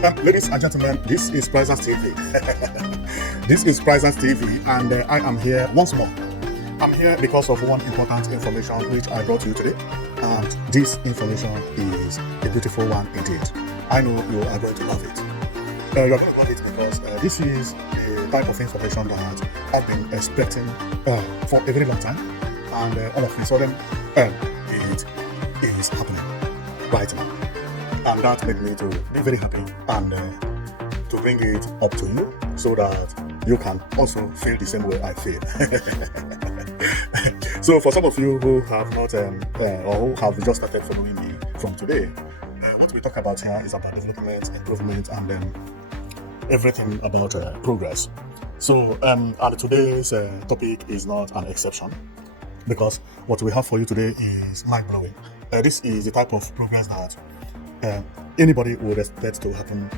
Ladies and gentlemen, this is Presence TV. This is Presence TV, and I am here once more. I'm here because of one important information which I brought you today, and this information is a beautiful one indeed. I know you are going to love it. You're going to love it because this is the type of information that I've been expecting for a very long time, and all of a sudden, it is happening right now. And that made me to be very happy and to bring it up to you so that you can also feel the same way I feel. So for some of you who have not or who have just started following me from today, what we talk about here is about development, improvement, and everything about progress. So and today's topic is not an exception, because what we have for you today is mind-blowing. This is the type of progress that anybody would expect to happen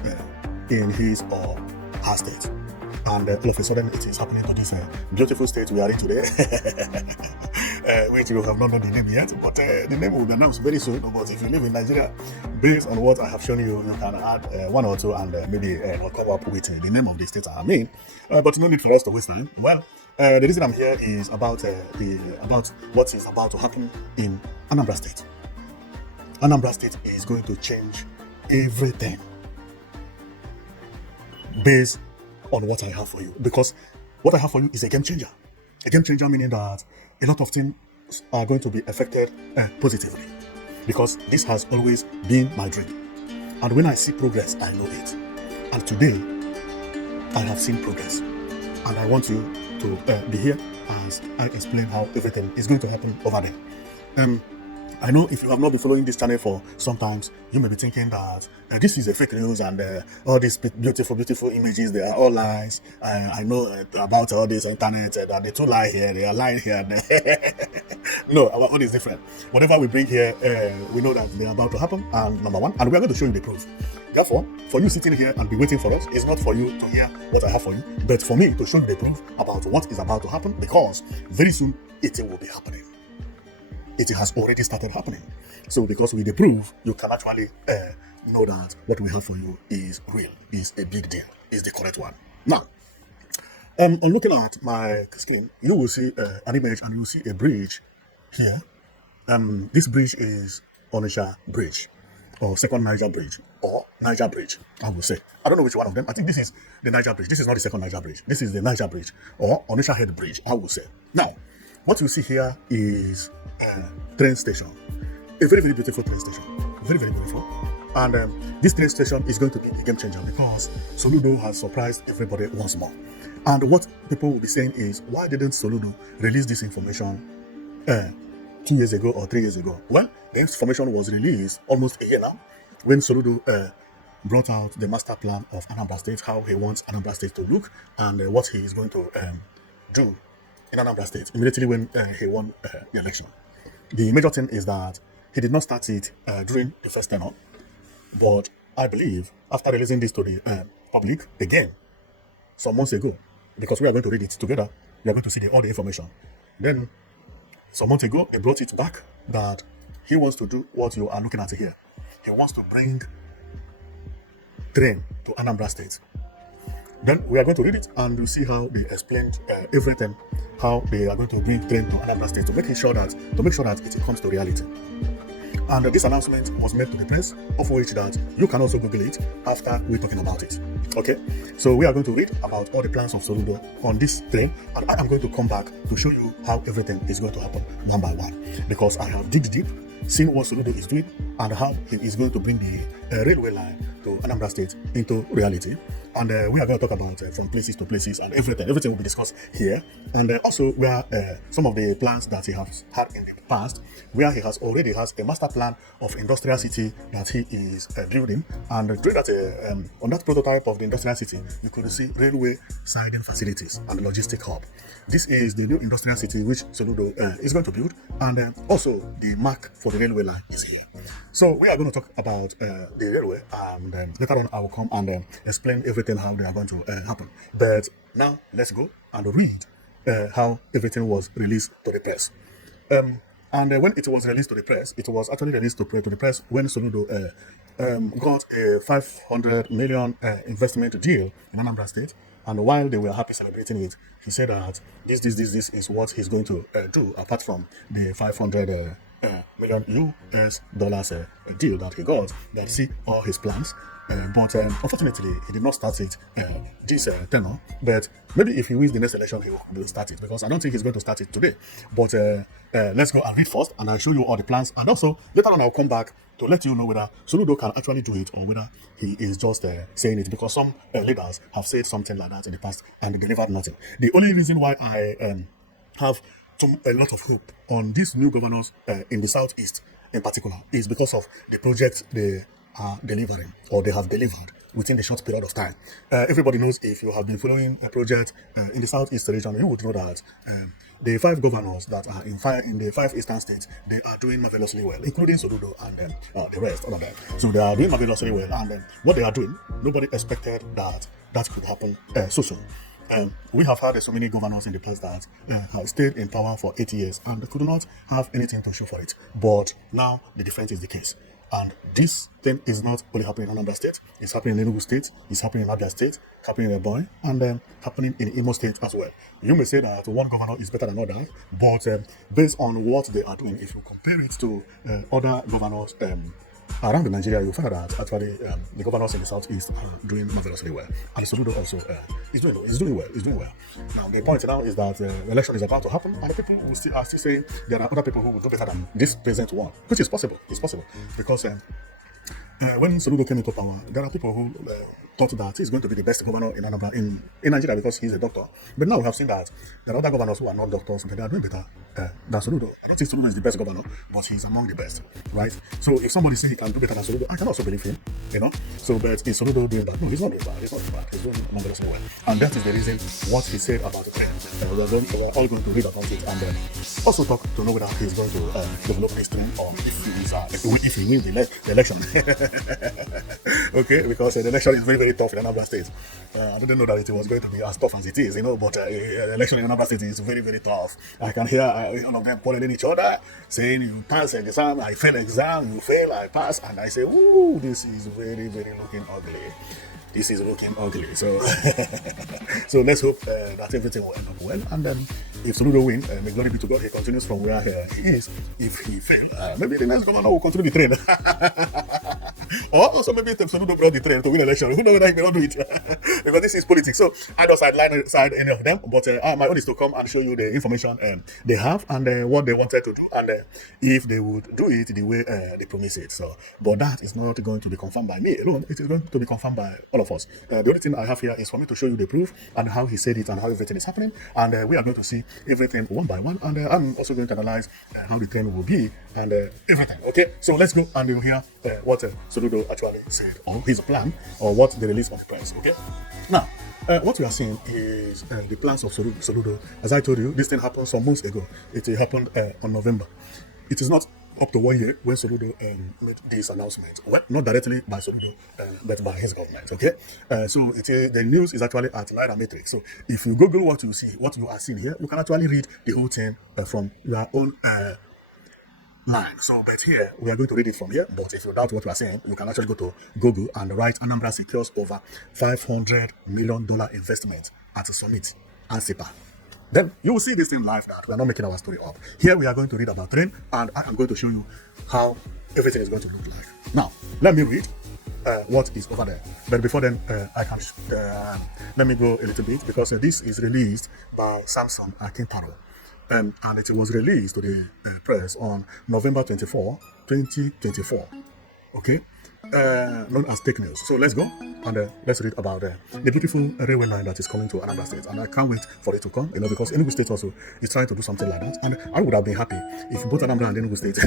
in his or her state, and all of a sudden it is happening to this beautiful state we are in today, which you have not known the name yet, but the name will be announced very soon. But if you live in Nigeria, based on what I have shown you, you can add one or two and maybe come up with the name of the state I mean. But no need for us to waste time. Well, the reason I'm here is about what is about to happen in Anambra State. Anambra State is going to change everything based on what I have for you, because what I have for you is a game changer. A game changer meaning that a lot of things are going to be affected positively, because this has always been my dream. And when I see progress, I know it. And today, I have seen progress. And I want you to be here as I explain how everything is going to happen over there. I know if you have not been following this channel for some time, you may be thinking that this is a fake news and all these beautiful images, they are all lies. I know about all this internet, that they two lie here, they are lying here. No, our own is different. Whatever we bring here, we know that they are about to happen, and number one, and we are going to show you the proof. Therefore, for you sitting here and be waiting for us, it's not for you to hear what I have for you, but for me to show you the proof about what is about to happen, because very soon it will be happening. It has already started happening. So because with the proof, you can actually know that what we have for you is real, is a big deal, is the correct one. Now, on looking at my screen, you will see an image and you will see a bridge here. This bridge is Onitsha Bridge, or Second Niger Bridge, or Niger Bridge, I will say. I don't know which one of them. I think this is the Niger Bridge. This is not the Second Niger Bridge. This is the Niger Bridge, or Onitsha Head Bridge, I will say. Now, what you see here is a train station, a very, very beautiful train station, very, very beautiful. And this train station is going to be a game changer, because Soludo has surprised everybody once more. And what people will be saying is, why didn't Soludo release this information 2 years ago or 3 years ago? Well, the information was released almost a year now, when Soludo brought out the master plan of Anambra State, how he wants Anambra State to look, and what he is going to do in Anambra State immediately when he won the election. The major thing is that he did not start it during the first tenure, but I believe after releasing this to the public again some months ago, because we are going to read it together, we are going to see all the information. Then some months ago, he brought it back that he wants to do what you are looking at here. He wants to bring train to Anambra State. Then we are going to read it and we'll see how they explained everything, how they are going to bring train to Anambra State to make sure that it comes to reality. And this announcement was made to the press, of which that you can also Google it after we're talking about it. Okay, so we are going to read about all the plans of Soludo on this train, and I am going to come back to show you how everything is going to happen one by one, because I have digged deep, seen what Soludo is doing, and how he is going to bring the railway line to Anambra State into reality. And we are going to talk about from places to places, and everything will be discussed here. And also where some of the plans that he has had in the past, where he already has a master plan of industrial city that he is building. And during that, on that prototype of the industrial city, you could see railway siding facilities and logistic hub. This is the new industrial city which Soludo is going to build, and also the mark for the railway line is here. So we are going to talk about the railway, and later on I will come and explain everything how they are going to happen. But now let's go and read how everything was released to the press. And when it was released to the press, it was actually released to the press when Soludo got a 500 million investment deal in Anambra State. And while they were happy celebrating it, he said that this is what he's going to do apart from the 500 million US dollars deal that he got, that see all his plans. But unfortunately, he did not start it this tenor. But maybe if he wins the next election, he will start it, because I don't think he's going to start it today. But let's go and read first, and I'll show you all the plans. And also, later on, I'll come back to let you know whether Soludo can actually do it or whether he is just saying it, because some leaders have said something like that in the past and delivered nothing. The only reason why I have a lot of hope on these new governors in the southeast in particular is because of the project they are delivering, or they have delivered within the short period of time. Everybody knows, if you have been following a project in the southeast region, you would know that the 5 governors that are in the 5 eastern states, they are doing marvelously well, including Soludo and the rest, all of them. So they are doing marvelously well, and what they are doing, nobody expected that could happen so soon. We have had so many governors in the past that have stayed in power for 8 years and could not have anything to show for it. But now the difference is the case. And this thing is not only happening in Anambra State, it's happening in Enugu State, it's happening in Abia State, happening in Ebonyi, and happening in Imo State as well. You may say that one governor is better than others, but based on what they are doing, if you compare it to other governors around Nigeria, you find that actually the governors in the southeast are doing marvelously well, and Soludo also is doing well. Now the point now is that the election is about to happen, and the people are still saying there are other people who will do better than this present one, which is possible. It's possible because when Soludo came into power, there are people who thought that he's going to be the best governor in Anambra in Nigeria because he's a doctor. But now we have seen that there are other governors who are not doctors, but they are doing better than Soludo. I don't think Soludo is the best governor, but he's among the best, right? So if somebody says he can do better than Soludo, I can also believe him, you know? So, but is Soludo doing that? No, he's not doing bad. He's not doing bad. He's doing marvelously well. And that is the reason what he said about it. We're all going to read about it and also talk to know whether he's going to develop this trend or if he wins the election. Okay, because the election is very, very tough in Anambra State. I didn't know that it was going to be as tough as it is, you know, but the election in Anambra State is very, very tough. I can hear all of them calling each other, saying you pass exam, I fail exam, you fail, I pass, and I say, ooh, this is very, very looking ugly. This is looking ugly. So, so let's hope that everything will end up well. And then, if Soludo wins, may glory be to God, he continues from where he is. If he fails, maybe the next governor will continue the train. Or also maybe Soludo brought the train to win election. Who knows whether he may not do it? Because this is politics. So I don't side any of them. But my own is to come and show you the information they have and what they wanted to do. And if they would do it the way they promised it. So, but that is not going to be confirmed by me alone. It is going to be confirmed by all of us. The only thing I have here is for me to show you the proof and how he said it and how everything is happening. And we are going to see everything one by one. And I'm also going to analyze how the trend will be and everything. Okay, so let's go and we'll hear what Soludo actually said, or his plan, or what they released on the press. Okay, now what we are seeing is the plans of Soludo. As I told you, this thing happened some months ago. It happened on November. It is not up to 1 year when Soludo made this announcement. Well, not directly by Soludo, but by his government. Okay, so the news is actually at Naira Matrix. So if you Google what you see, what you are seeing here, you can actually read the whole thing from your own line. So, but here we are going to read it from here. But if you doubt what we are saying, you can actually go to Google and write Anambra secures over $500 million investment at a summit and SIPA. Then you will see this thing live that we are not making our story up. Here we are going to read about train, and I am going to show you how everything is going to look like. Now, let me read what is over there. But before then, I can let me go a little bit because this is released by Samson Akintaro. And it was released to the press on November 24, 2024. Okay, known as Take News. So let's go and let's read about the beautiful railway line that is coming to Anambra State. And I can't wait for it to come, you know, because Enugu State also is trying to do something like that. And I would have been happy if both Anambra and Enugu State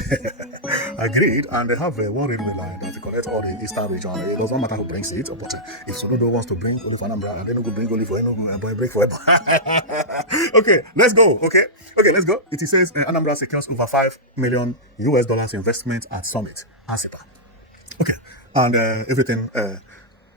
agreed and they have one railway line that connects all the eastern region. It doesn't matter who brings it, but if Soludo wants to bring only for Anambra and Enugu bring only for Enugu and bring for Ebonyi. Okay, let's go. Okay, let's go. It says Anambra secures over $5 million investment at Summit, ASIPA. Okay, and everything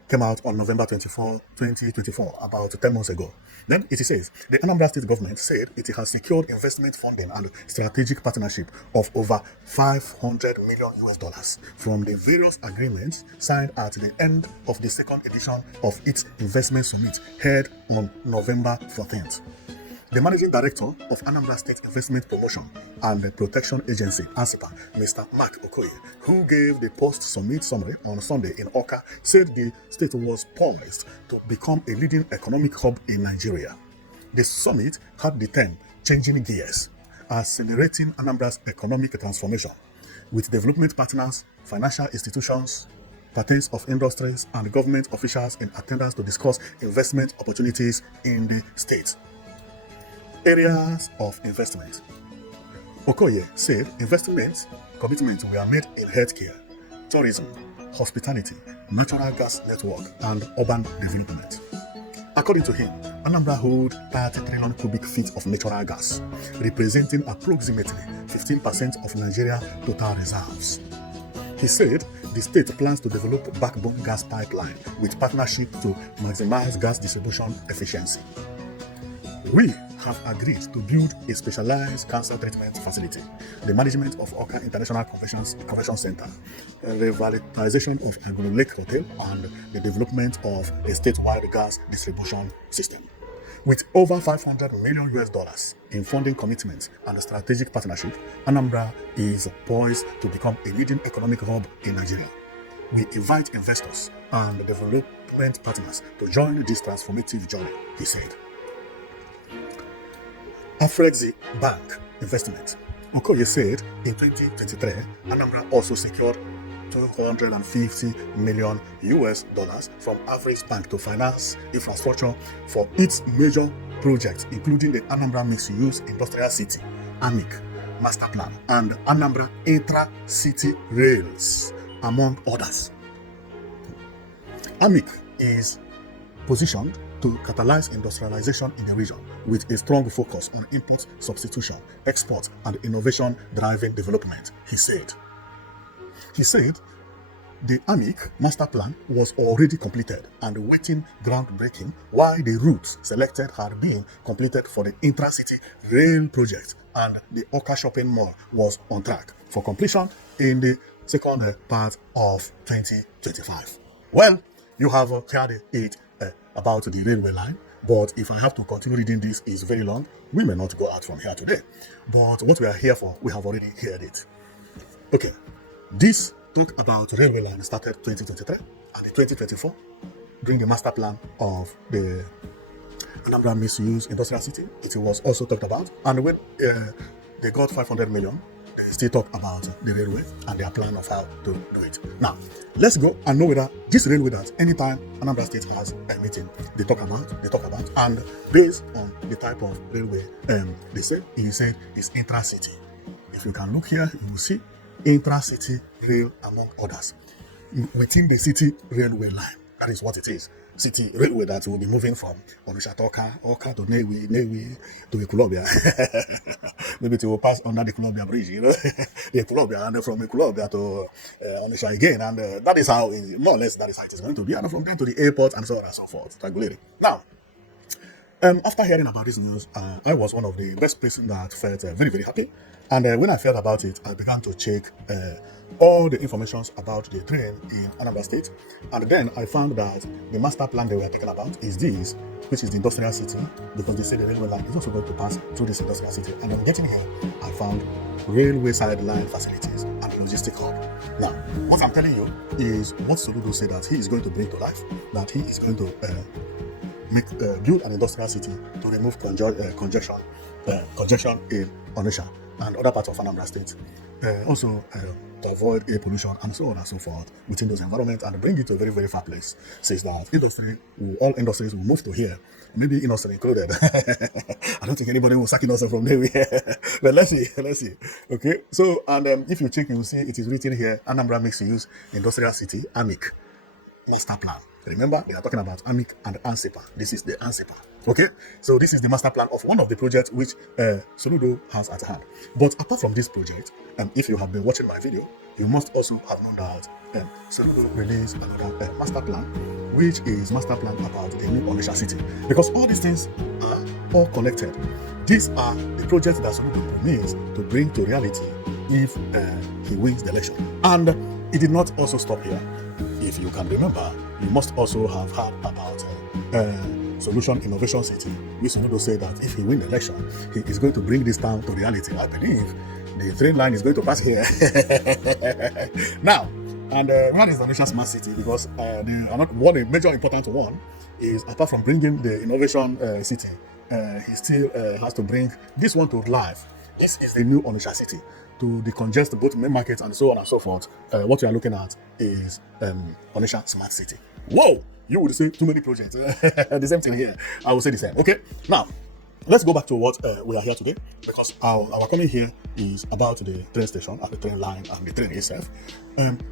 came out on November 24, 2024, about 10 months ago. Then it says, the Anambra State government said it has secured investment funding and strategic partnership of over 500 million US dollars from the various agreements signed at the end of the second edition of its investment summit held on November 14th. The Managing Director of Anambra State Investment Promotion and Protection Agency, ANSIPA, Mr. Mark Okoye, who gave the post-summit summary on Sunday in Awka, said the state was poised to become a leading economic hub in Nigeria. The summit had the theme "Changing Gears," accelerating Anambra's economic transformation, with development partners, financial institutions, patents of industries, and government officials in attendance to discuss investment opportunities in the state. Areas of investment. Okoye said investment commitments were made in healthcare, tourism, hospitality, natural gas network, and urban development. According to him, Anambra holds 30 trillion cubic feet of natural gas, representing approximately 15% of Nigeria's total reserves. He said the state plans to develop backbone gas pipeline with partnership to maximize gas distribution efficiency. We have agreed to build a specialized cancer treatment facility, the management of Awka International Convention Center, revitalization of Agolo Lake Hotel, and the development of a statewide gas distribution system. With over 500 million US dollars in funding commitments and strategic partnership, Anambra is poised to become a leading economic hub in Nigeria. We invite investors and development partners to join this transformative journey, he said. Afrexi Bank investment. Okoye said in 2023, Anambra also secured 250 million US dollars from Afrex Bank to finance infrastructure for its major projects, including the Anambra Mixed-Use Industrial City, AMIC, Master Plan, and Anambra Intra-City Rails, among others. AMIC is positioned to catalyze industrialization in the region with a strong focus on import substitution, export, and innovation-driving development, he said. He said the AMIC master plan was already completed and awaiting groundbreaking, while the routes selected had been completed for the intra-city rail project, and the Awka shopping mall was on track for completion in the second part of 2025. Well, you have heard it about the railway line, but if I have to continue reading this, is very long. We may not go out from here today, but what we are here for, we have already heard it. Okay, this talk about railway line started 2023 and 2024 during the master plan of the Anambra Mixed-Use Industrial City. It was also talked about, and when they got 500 million, they still talk about the railway and their plan of how to do it. Now, let's go and know whether this railway that anytime Anambra State has a meeting, they talk about, and based on the type of railway he said is intra-city. If you can look here, you will see intra-city rail among others within the city railway line. That is what it is. City railway that will be moving from Onitsha to Awka to Newi to Ekulobia. Maybe it will pass under the Ekulobia bridge, the Ekulobia, and from Ekulobia to Onitsha again, and that is how, more or less, that is how it is going to be, and from there to the airport and so on and so forth. Now, after hearing about this news, I was one of the best person that felt very, very happy. And when I felt about it, I began to check all the information about the train in Anambra State. And then I found that the master plan they were talking about is this, which is the industrial city, because they say the railway line is also going to pass through this industrial city. And on getting here, I found railway side line facilities and logistic hub. Now, what I'm telling you is what Soludo said that he is going to bring to life, that he is going to build an industrial city to remove congestion in Onitsha and other parts of Anambra State. Also to avoid air pollution and so on and so forth within those environments and bring it to a very, very far place. Says that all industries will move to here, maybe industry included. I don't think anybody will sack industry from there. But let's see. Okay, so and if you check, you will see it is written here, Anambra Mixed-Use Industrial City, AMIC master plan. Remember, they are talking about AMIC and ANSIPA. This is the ANSIPA. Okay, so this is the master plan of one of the projects which Soludo has at hand. But apart from this project, if you have been watching my video, you must also have known that Soludo released another master plan, which is master plan about the new Onitsha city. Because all these things are all connected. These are the projects that Soludo promised to bring to reality if he wins the election. And it did not also stop here. If you can remember, you must also have heard about Solution Innovation City, which Soludo said that if he wins the election, he is going to bring this town to reality. I believe the train line is going to pass here. Now, and one is the Onitsha Smart City, because one major important one is, apart from bringing the innovation city, he still has to bring this one to life. This is the new Onitsha City, to decongest both main markets and so on and so forth. What you are looking at is Onitsha Smart City. Whoa! You would say too many projects. The same thing here. I will say the same. Okay. Now, let's go back to what we are here today, because our coming here is about the train station and the train line and the train itself,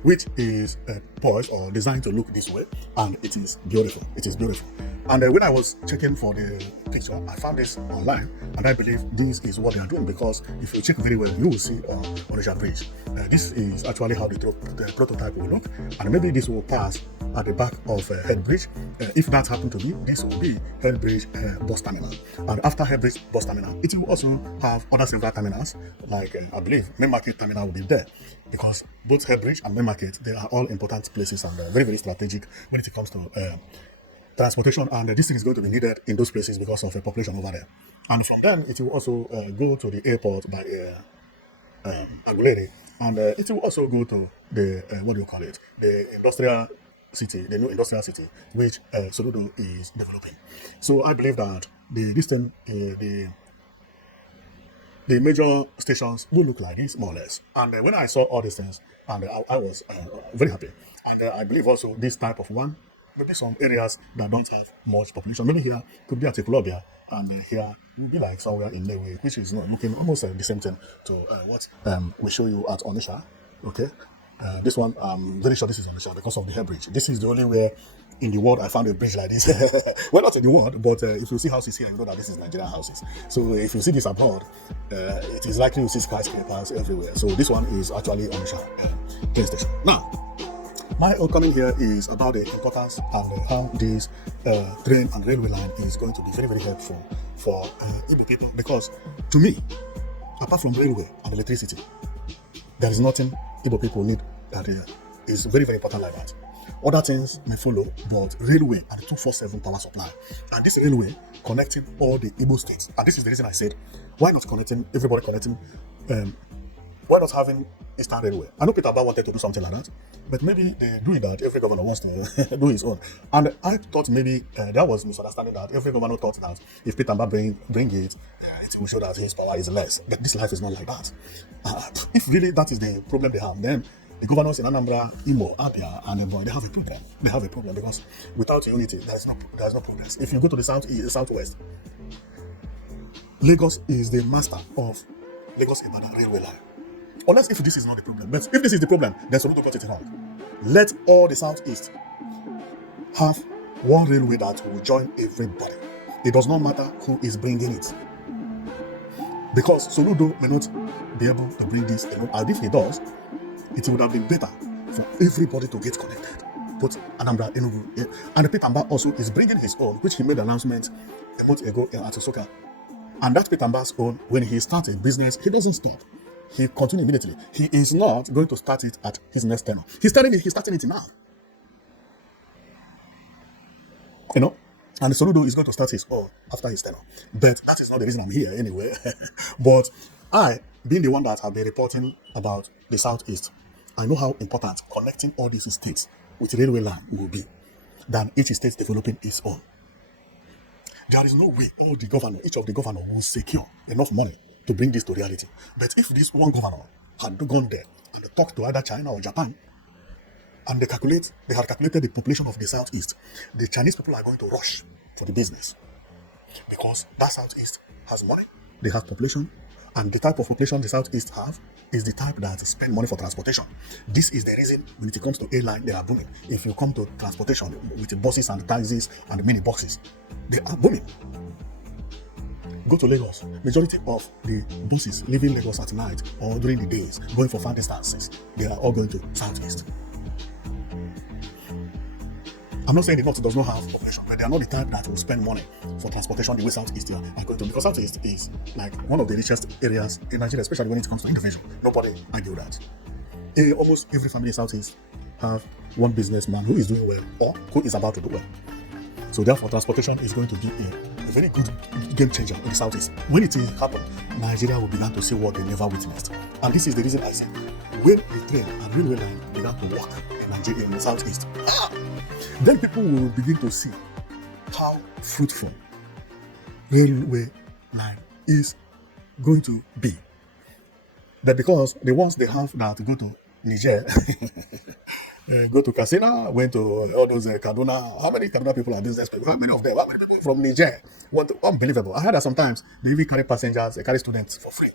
which is poised or designed to look this way, and it is beautiful. It is beautiful. And when I was checking for the picture, I found this online, and I believe this is what they are doing, because if you check very well, you will see on Onitsha Bridge. This is actually how the prototype will look, and maybe this will pass at the back of Head Bridge. If that happened to be, this will be Head Bridge bus terminal. And after Head Bridge bus terminal, it will also have other several terminals, like I believe Main Market terminal will be there, because both Head Bridge and Main Market, they are all important places and very, very strategic when it comes to transportation, and this thing is going to be needed in those places because of the population over there. And from then, it will also go to the airport by Aguleri, and it will also go to the, what do you call it, the industrial city, the new industrial city, which Soludo is developing. So I believe that the major stations will look like this, more or less. And when I saw all these things, and I was very happy. And I believe also this type of one, maybe some areas that don't have much population. Maybe here could be at Ekulobia, and here will be like somewhere in Lewe, which is not looking almost the same thing to what we show you at Onitsha. Okay, this one, I'm very sure this is Onitsha because of the hair bridge. This is the only way in the world I found a bridge like this. Well, not in the world, but if you see houses here, you know that this is Nigerian houses. So if you see this abroad, it is likely you see skyscrapers everywhere. So this one is actually Onitsha train station. Now, my coming here is about the importance and how this train and railway line is going to be very, very helpful for Igbo people, because to me, apart from railway and electricity, there is nothing Igbo people need that is very, very important like that. Other things may follow, but railway and 247 power supply, and this railway connecting all the Igbo states, and this is the reason I said, why not connecting everybody, why not having Eastern Railway? I know Peter Ba wanted to do something like that, but maybe they're doing that. Every governor wants to do his own. And I thought maybe there was misunderstanding that every governor thought that if Peter Ba bring it, it will show that his power is less. But this life is not like that. If really that is the problem they have, then the governors in Anambra, Imo, Abia, and Ebonyi, they have a problem. They have a problem because without unity, there is no progress. If you go to the southwest, Lagos is the master of Lagos-Ibadan railway line. Unless if this is not the problem. But if this is the problem, then Soludo got it wrong. Let all the southeast have one railway that will join everybody. It does not matter who is bringing it. Because Soludo may not be able to bring this alone. And if he does, it would have been better for everybody to get connected. But Anambra, Enugu, and Peter Mba also is bringing his own, which he made an announcement a month ago at Osoka. And that Peter Mba's own, when he starts a business, he doesn't stop. He continues immediately. He is not going to start it at his next tenure. He's starting it now. You know? And Soludo is going to start his own after his tenure. But that is not the reason I'm here anyway. But I, being the one that have been reporting about the Southeast, I know how important connecting all these states with railway line will be than each state developing its own. There is no way each of the governor will secure enough money to bring this to reality. But if this one governor had gone there and talked to either China or Japan, and they had calculated the population of the Southeast, the Chinese people are going to rush for the business. Because that Southeast has money, they have population, and the type of population the Southeast have is the type that spend money for transportation. This is the reason when it comes to airline, they are booming. If you come to transportation with the buses and taxis and mini buses, they are booming. go to Lagos. Majority of the buses leaving Lagos at night or during the days, going for far distances, they are all going to Southeast. I'm not saying the North does not have population, but they are not the type that will spend money for transportation the way Southeast are going to. Because Southeast is like one of the richest areas in Nigeria, especially when it comes to individual. Nobody argue that. Almost every family in Southeast have one businessman who is doing well or who is about to do well. So therefore, transportation is going to be a very good game changer in the Southeast. When it happens, Nigeria will begin to see what they never witnessed. And this is the reason I say, when the train and railway line began to work in Nigeria, in the Southeast, then people will begin to see how fruitful railway line is going to be. That because the ones they have that go to Niger, go to Casina, went to all those Kaduna. How many Kaduna people are business people? How many of them? How many people from Niger? Unbelievable. I heard that sometimes they even carry passengers, they carry students for free.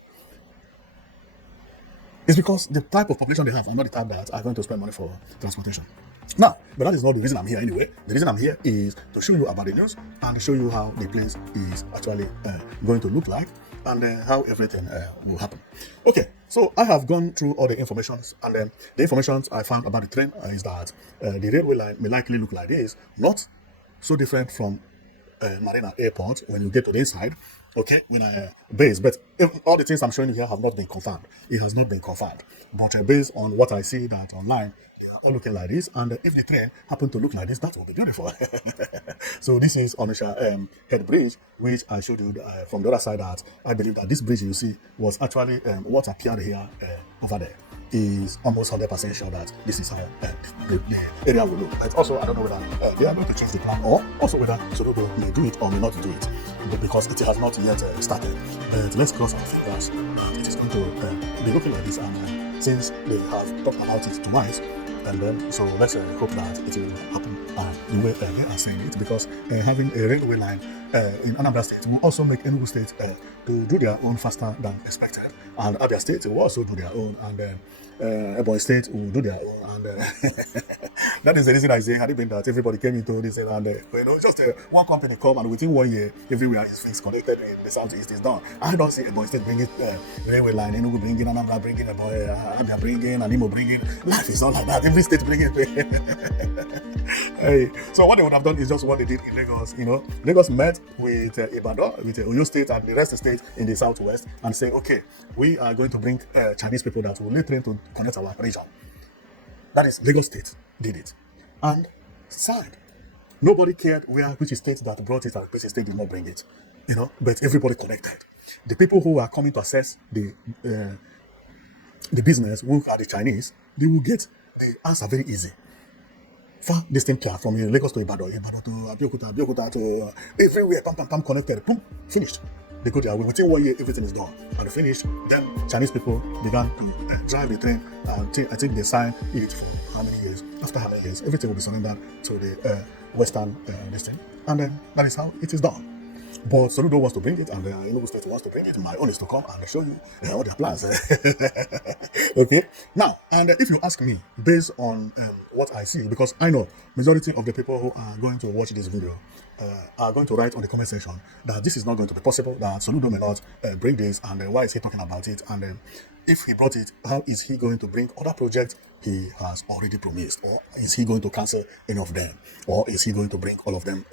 It's because the type of population they have are not the type that are going to spend money for transportation. Now, but that is not the reason I'm here anyway. The reason I'm here is to show you about the news and show you how the place is actually going to look like and how everything will happen. Okay, so I have gone through all the informations, and the information I found about the train is that the railway line may likely look like this, not so different from Marina Airport when you get to the inside. Okay, when I base, but all the things I'm showing you here have not been confirmed. It has not been confirmed, but based on what I see that online, they are all looking like this. And if the train happen to look like this, that will be beautiful. So this is Onitsha Head Bridge, which I showed you from the other side. That I believe that this bridge you see was actually what appeared here over there. Is almost 100% sure that this is how the area will look. But also, I don't know whether they are going to change the plan, or also whether Soludo may do it or may not do it, but because it has not yet started. But let's cross our fingers that it is going to be looking like this. And since they have talked about it twice, and then so let's hope that it will happen the way they are saying it, because having a railway line in Anambra State will also make Enugu State to do their own faster than expected, and Abia State will also do their own, and Ebonyi State will do their own, and that is the reason I say, had it been that everybody came into this and just one company come and within 1 year everywhere is fixed, connected in the Southeast is done. I don't see Ebonyi State bringing railway line, Enugu bringing, Anambra bringing, Abia bringing, and Imo bringing. Life is not like that. Every state bringing. Hey, so what they would have done is just what they did in Lagos. Lagos met with Ibadan, with Oyo State and the rest of the states in the southwest, and say, okay, we are going to bring Chinese people that will need train to connect our region. That is, Lagos State did it and signed. Nobody cared which state that brought it and which state did not bring it. But everybody connected. The people who are coming to assess the business, who are the Chinese, they will get the answer very easy. Far distant care from Lagos to Ibadan to Abeokuta to everywhere, pam, connected, boom, finished. They go there. Within 1 year, everything is done. And finished, then Chinese people began to drive the train. I think they signed it for how many years? After how many years, everything will be surrendered to the Western district. And then that is how it is done. But Soludo wants to bring it, and Enugu State wants to bring it. My own is to come and show you all their plans. Okay? Now, and if you ask me, based on what I see, because I know majority of the people who are going to watch this video are going to write on the comment section that this is not going to be possible, that Soludo may not bring this, and why is he talking about it? And if he brought it, how is he going to bring other projects he has already promised? Or is he going to cancel any of them? Or is he going to bring all of them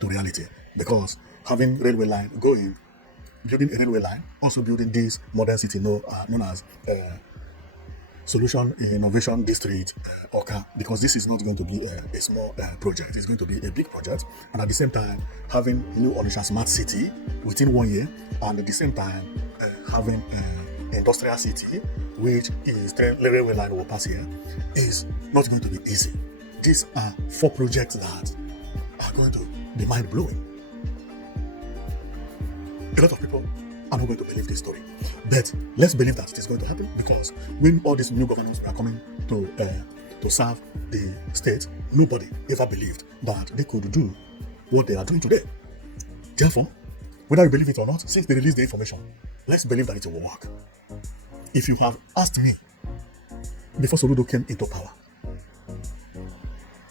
to reality? Because having railway line going, building a railway line, also building this modern city known as Solution Innovation District, Oka, because this is not going to be a small project. It's going to be a big project, and at the same time having new Onitsha smart city within 1 year, and at the same time having industrial city, which is the railway line will pass here, is not going to be easy. These are 4 projects that are going to be mind-blowing. A lot of people are not going to believe this story, but let's believe that it is going to happen, because when all these new governors are coming to serve the state, nobody ever believed that they could do what they are doing today. Therefore, whether you believe it or not, since they released the information, let's believe that it will work. If you have asked me before Soludo came into power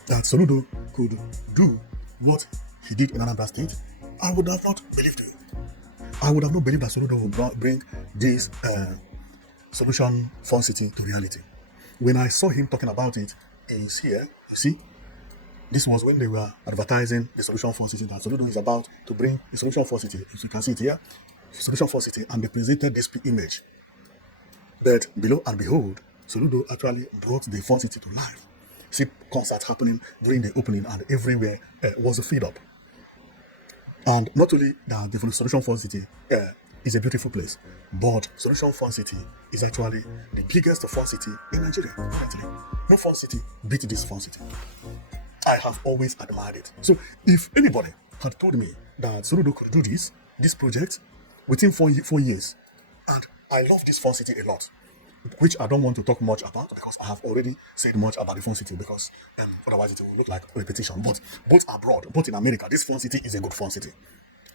that Soludo could do what he did in Anambra State, I would have not believed you. I would have not believed that Soludo would bring this solution fun city to reality. When I saw him talking about it, is here. See, this was when they were advertising the solution fun city that Soludo is about to bring the solution fun city. If you can see it here, solution fun city, and they presented this image. But below and behold, Soludo actually brought the fun city to life. See concerts happening during the opening, and everywhere was a feed up. And not only that, the Solution Fun City is a beautiful place, but Solution Fun City is actually the biggest fun city in Nigeria. Currently, no fun city beat this fun city. I have always admired it. So, if anybody had told me that Soludo could do this project within 4 years, and I love this fun city a lot, which I don't want to talk much about because I have already said much about the fun city, because otherwise it will look like repetition. But both abroad, both in America, this fun city is a good fun city.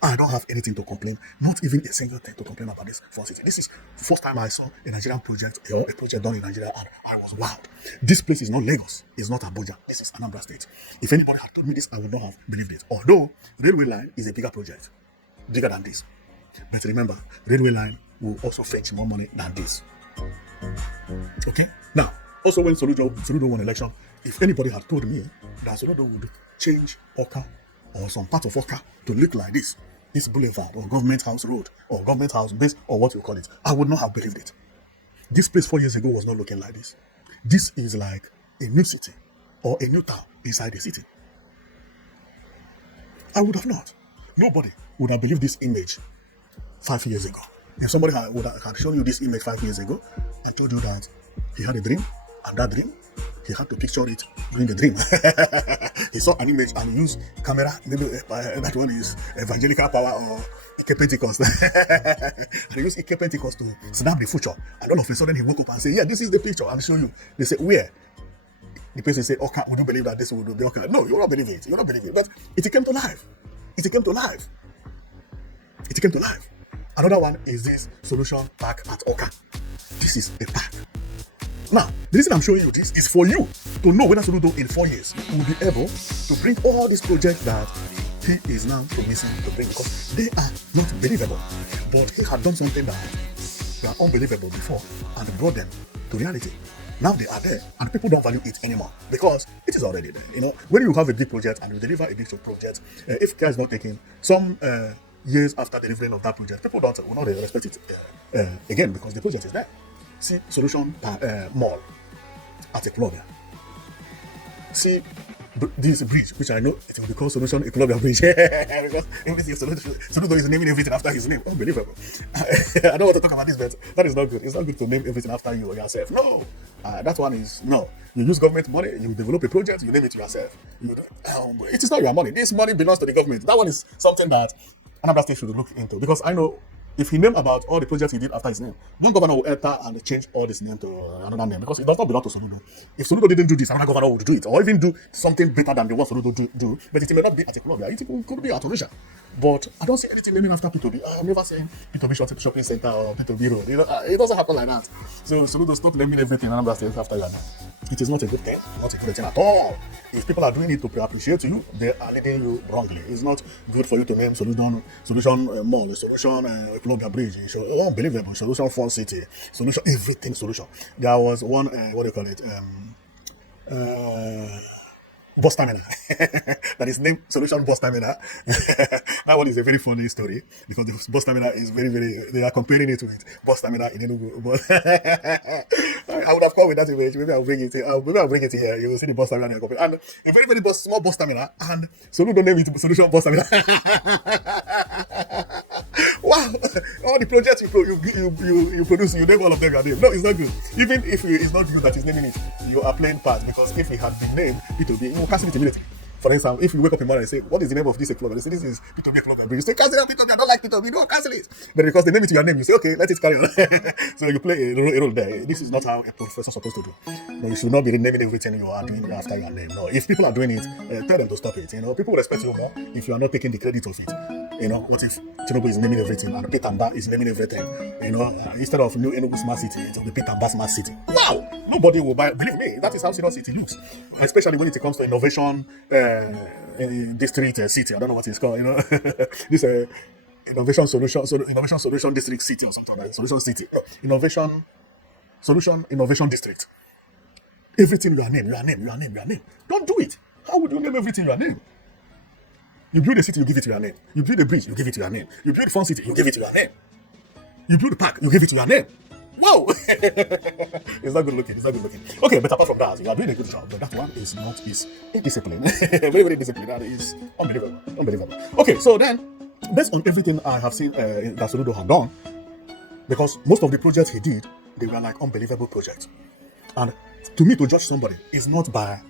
I don't have anything to complain, not even a single thing to complain about this fun city. This is the first time I saw a Nigerian project, or a project done in Nigeria, and I was wowed. This place is not Lagos, it's not Abuja, this is Anambra State. If anybody had told me this, I would not have believed it. Although, railway line is a bigger project, bigger than this. But remember, railway line will also fetch more money than this. Okay? Now, also when Soludo won election, if anybody had told me that Soludo would change Oka or some part of Oka to look like this boulevard or government house road or government house base or what you call it, I would not have believed it. This place 4 years ago was not looking like this. This is like a new city or a new town inside the city. I would have not. Nobody would have believed this image 5 years ago. If somebody had shown you this image 5 years ago and told you that he had a dream, and that dream, he had to picture it during the dream. He saw an image and he used camera, maybe that one is evangelical power or Ike Pentecost. And he used Ike Pentecost to snap the future. And all of a sudden he woke up and said, yeah, this is the picture, I'll show you. They said, where? The person said, okay, would you believe that this would be okay? No, you will not believe it. You will not believe it. But it came to life. It came to life. It came to life. Another one is this solution park at Oka. This is a park. Now, the reason I'm showing you this is for you to know whether Soludo in 4 years will be able to bring all these projects that he is now promising to bring, because they are not believable. But he had done something that were unbelievable before and brought them to reality. Now they are there and people don't value it anymore because it is already there. You know, when you have a big project and you deliver a big project, if care is not taken, some years after delivering of that project, people will not respect it again because the project is there. See Solution Mall at Equilobia. See this bridge, which I know it will be called Solution Equilobia Bridge because everything Soludo is naming everything after his name. Unbelievable. I don't want to talk about this, but that is not good. It's not good to name everything after you or yourself. No, that one is no. You use government money, you develop a project, you name it to yourself. It is not your money. This money belongs to the government. That one is something that Anambra State should look into, because I know if he named about all the projects he did after his name, one governor will enter and change all this name to another name, because it does not belong to Soludo. If Soludo didn't do this, another governor would do it, or even do something better than the one Soludo do. But it may not be at Colombia, it could be at Onitsha. But I don't see anything naming after P2B. I'm never saying P2B shopping center or P2B road. It doesn't happen like that. So Soludo, stop naming everything in Anambra State after you. It is not a good thing, not a good thing at all. If people are doing it to appreciate you, they are leading you wrongly. It's not good for you to name Solution Mall, Solution Colombia Bridge, unbelievable, Solution Fun City, Solution everything Solution. There was one, what do you call it? Bus terminal that is named Solution Bus Terminal. That one is a very funny story because the bus terminal is very, they are comparing it with bus terminal in Enugu. But I would have come with that image. Maybe I'll bring it here. You will see the bus terminal and a very, very small bus terminal, and Soludo named it Solution Bus Terminal. Wow, all the projects you produce, you name all of them your name. No, it's not good. Even if it's not you that is naming it, you are playing part, because if it had been named P2B, you will cancel it immediately. For example, if you wake up in the morning and say, what is the name of this club? They say, this is P2B Club. You say, cancel P2B, I don't like P2B, no, cancel it. But because they name it to your name, you say, okay, let it carry on. So you play a role there. This is not how a professor is supposed to do. No, you should not be renaming everything you are doing after your name. No, if people are doing it, tell them to stop it. People will respect you more if you are not taking the credit of it. What if Tinubu is naming everything and Pitamba is naming everything? Instead of New Enugu Smart City, it will be Pitamba Smart City. Wow! Nobody will buy. Believe me, that is how Senior City looks. Especially when it comes to innovation district city. I don't know what it's called. This Innovation Solution District City or something like that. Solution City. Innovation District. Everything your name, your name, your name, your name. Don't do it. How would you name everything your name? You build a city, you give it to your name. You build a bridge, you give it to your name. You build a fun city, you give it to your name. You build a park, you give it to your name. Wow! It's not good looking. It's not good looking. Okay, but apart from that, you are doing a good job. But that one is not is indiscipline. Very, very disciplined. That is unbelievable. Unbelievable. Okay, so then, based on everything I have seen that Soludo had done, because most of the projects he did, they were like unbelievable projects. And to me, to judge somebody is not by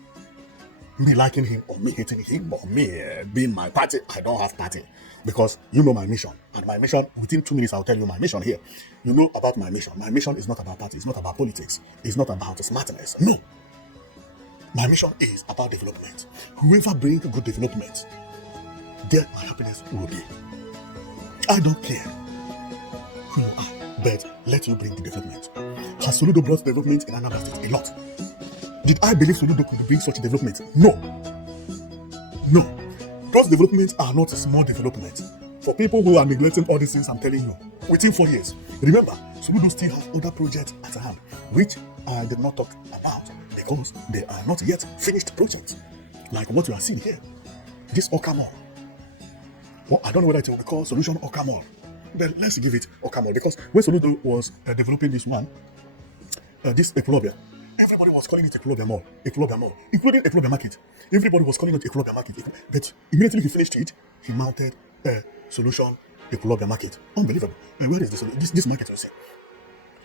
me liking him or me hating him or me being my party. I don't have party because you know my mission. And my mission, within 2 minutes, I'll tell you my mission here. You know about my mission. My mission is not about party. It's not about politics. It's not about smartness. No. My mission is about development. Whoever brings good development, there my happiness will be. I don't care who you are, but let you bring the development. Has Soludo brought development in Anambra State? A lot. Did I believe Soludo could bring such development? No. No. Those developments are not small developments. For people who are neglecting all these things, I'm telling you, within 4 years. Remember, Soludo still has other projects at hand, which I did not talk about because they are not yet finished projects. Like what you are seeing here. This Okamol. Well, I don't know whether it will be called Solution Okamol. But let's give it Okamol because when Soludo was developing this one, this Equilobia, everybody was calling it Equilobia Mall, including Equilobia Market. Everybody was calling it Equilobia Market. But immediately he finished it, he mounted Solution Equilobia Market. Unbelievable. Where is this market you see?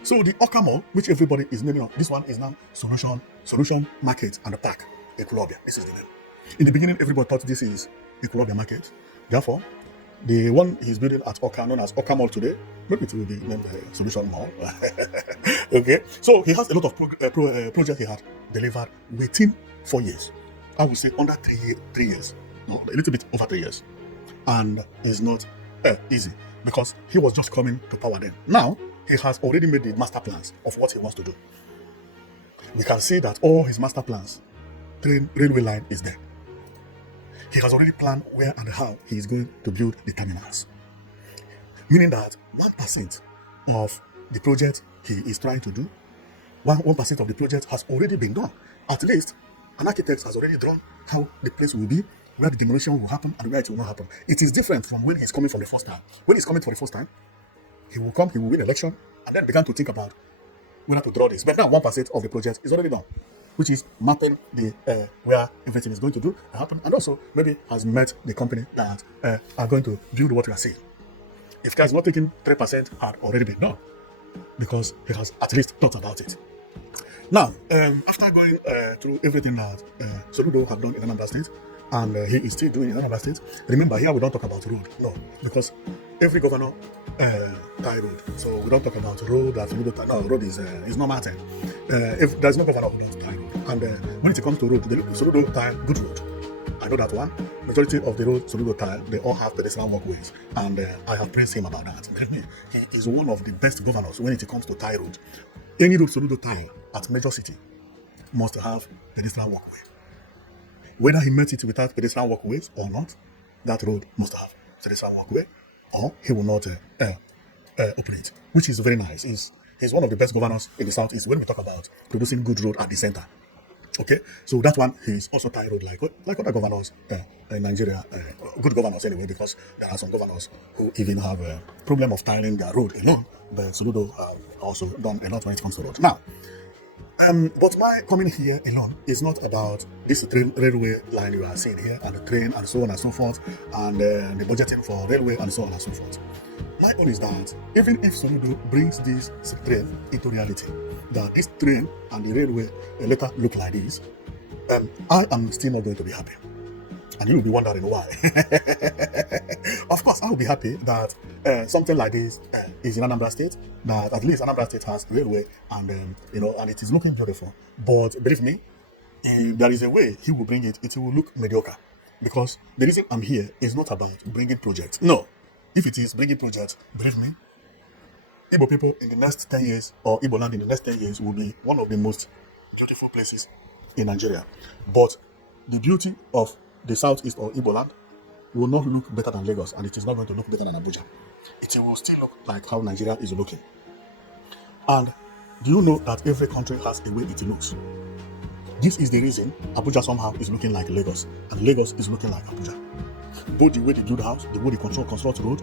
So the Oka Mall, which everybody is naming on, this one is now Solution Market and the Park, Equilobia. This is the name. In the beginning, everybody thought this is Equilobia Market. Therefore, the one he's building at Oka, known as Oka Mall today, maybe it will be named Solution Mall. Okay, so he has a lot of projects he had delivered within 4 years. I would say under 3 years, no, a little bit over 3 years, and it's not easy because he was just coming to power then. Now he has already made the master plans of what he wants to do. We can see that all his master plans, railway line is there. He has already planned where and how he is going to build the terminals. Meaning that 1% of the project he is trying to do, 1% of the project has already been done. At least, an architect has already drawn how the place will be, where the demolition will happen, and where it will not happen. It is different from when he's coming for the first time. When he's coming for the first time, he will come, he will win election, and then begin to think about whether to draw this. But now 1% of the project is already done, which is mapping the where everything is going to do and happen, and also maybe has met the company that are going to build what we are saying. If guys not taking 3% had already been done, because he has at least thought about it. Now, after going through everything that Soludo have done in Anambra State, and he is still doing in Anambra State, remember here we don't talk about road, no, because every governor tie road, so we don't talk about road that Soludo tie. No, road is not matter. If there's no governor who does tie road, and when it comes to road, the Soludo tie good road. I know that one. Majority of the road Soludo tie, they all have pedestrian walkways, and I have praised him about that. He is one of the best governors when it comes to tie road. Any road Soludo tie at major city must have pedestrian walkway. Whether he met it without pedestrian walkways or not, that road must have pedestrian walkway, or he will not operate, which is very nice. He's one of the best governors in the Southeast when we talk about producing good road at the center. Okay, so that one is also tie road like other governors in Nigeria, good governors anyway, because there are some governors who even have a problem of tying their road alone. But Soludo have also done a lot when it comes to road. Now, but my coming here alone is not about this railway line you are seeing here, and the train and so on and so forth, and the budgeting for railway and so on and so forth. My own is that even if Soludo brings this train into reality, that this train and the railway later look like this, I am still not going to be happy. And you will be wondering why. Of course, I will be happy that something like this is in Anambra State, that at least Anambra State has railway, and and it is looking beautiful. But believe me, if there is a way he will bring it, it will look mediocre. Because the reason I'm here is not about bringing projects. No. If it is bringing projects, believe me, Igbo people in the next 10 years, or Igbo land in the next 10 years, will be one of the most beautiful places in Nigeria. But the beauty of the Southeast or Igbo land will not look better than Lagos, and it is not going to look better than Abuja. It will still look like how Nigeria is looking. And do you know that every country has a way it looks? This is the reason Abuja somehow is looking like Lagos, and Lagos is looking like Abuja. Both the way they build house, the way they construct road,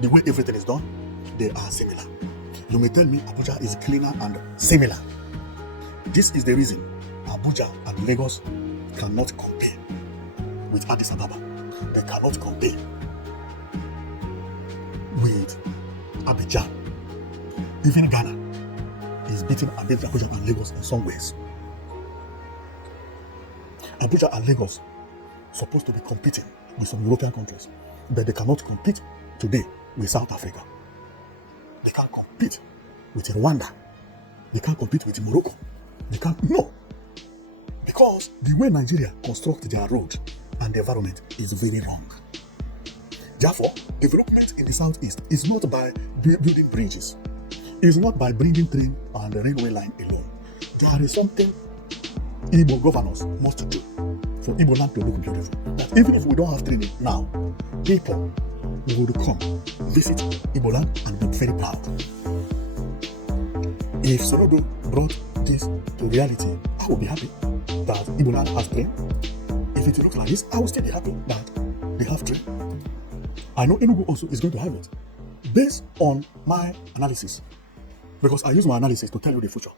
the way everything is done, they are similar. You may tell me Abuja is cleaner and similar. This is the reason Abuja and Lagos cannot compare with Addis Ababa. They cannot compare with Abidjan. Even Ghana is beating Abuja and Lagos in some ways. Abuja and Lagos supposed to be competing with some European countries, but they cannot compete today with South Africa. They can't compete with Rwanda. They can't compete with Morocco. They can't, no. Because the way Nigeria construct their road and the environment is very wrong. Therefore, development in the southeast is not by building bridges. It's not by bringing train and the railway line alone. There is something Igbo governors must do for Igbo land to look beautiful. That even if we don't have training now, people would come, visit Igbo land and be very proud. If Soludo brought this to reality, I would be happy that Igbo land has train. If it looks like this, I will still be happy that they have train. I know Enugu also is going to have it, based on my analysis, because I use my analysis to tell you the future.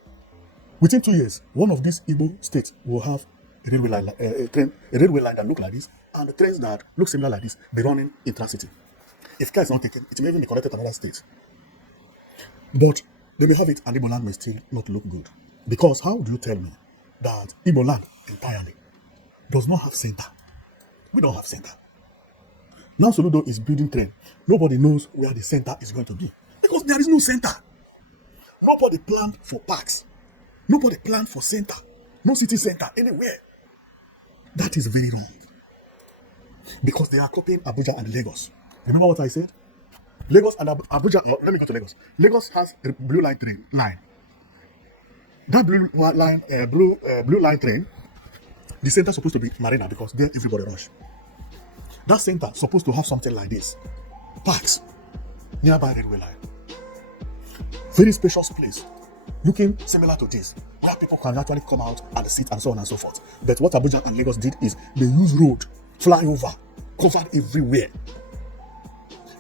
Within 2 years, one of these Igbo states will have a railway line, a railway line that look like this, and the trains that look similar like this be running intracity. If care is not taken, it may even be connected to another state. But they may have it, and Igbo land may still not look good. Because how do you tell me that Igbo land entirely does not have center? We don't have center. Now Soludo is building train. Nobody knows where the center is going to be, because there is no center. Nobody planned for parks. Nobody planned for center. No city center anywhere. That is very wrong. Because they are copying Abuja and Lagos. Remember what I said? Lagos and Abuja. Let me go to Lagos. Lagos has a blue line train. That blue line train. The center is supposed to be Marina, because there everybody rush. That center is supposed to have something like this: parks nearby railway line. Very spacious place, looking similar to this, where people can actually come out and sit and so on and so forth. But what Abuja and Lagos did is they use road, flyover, covered everywhere.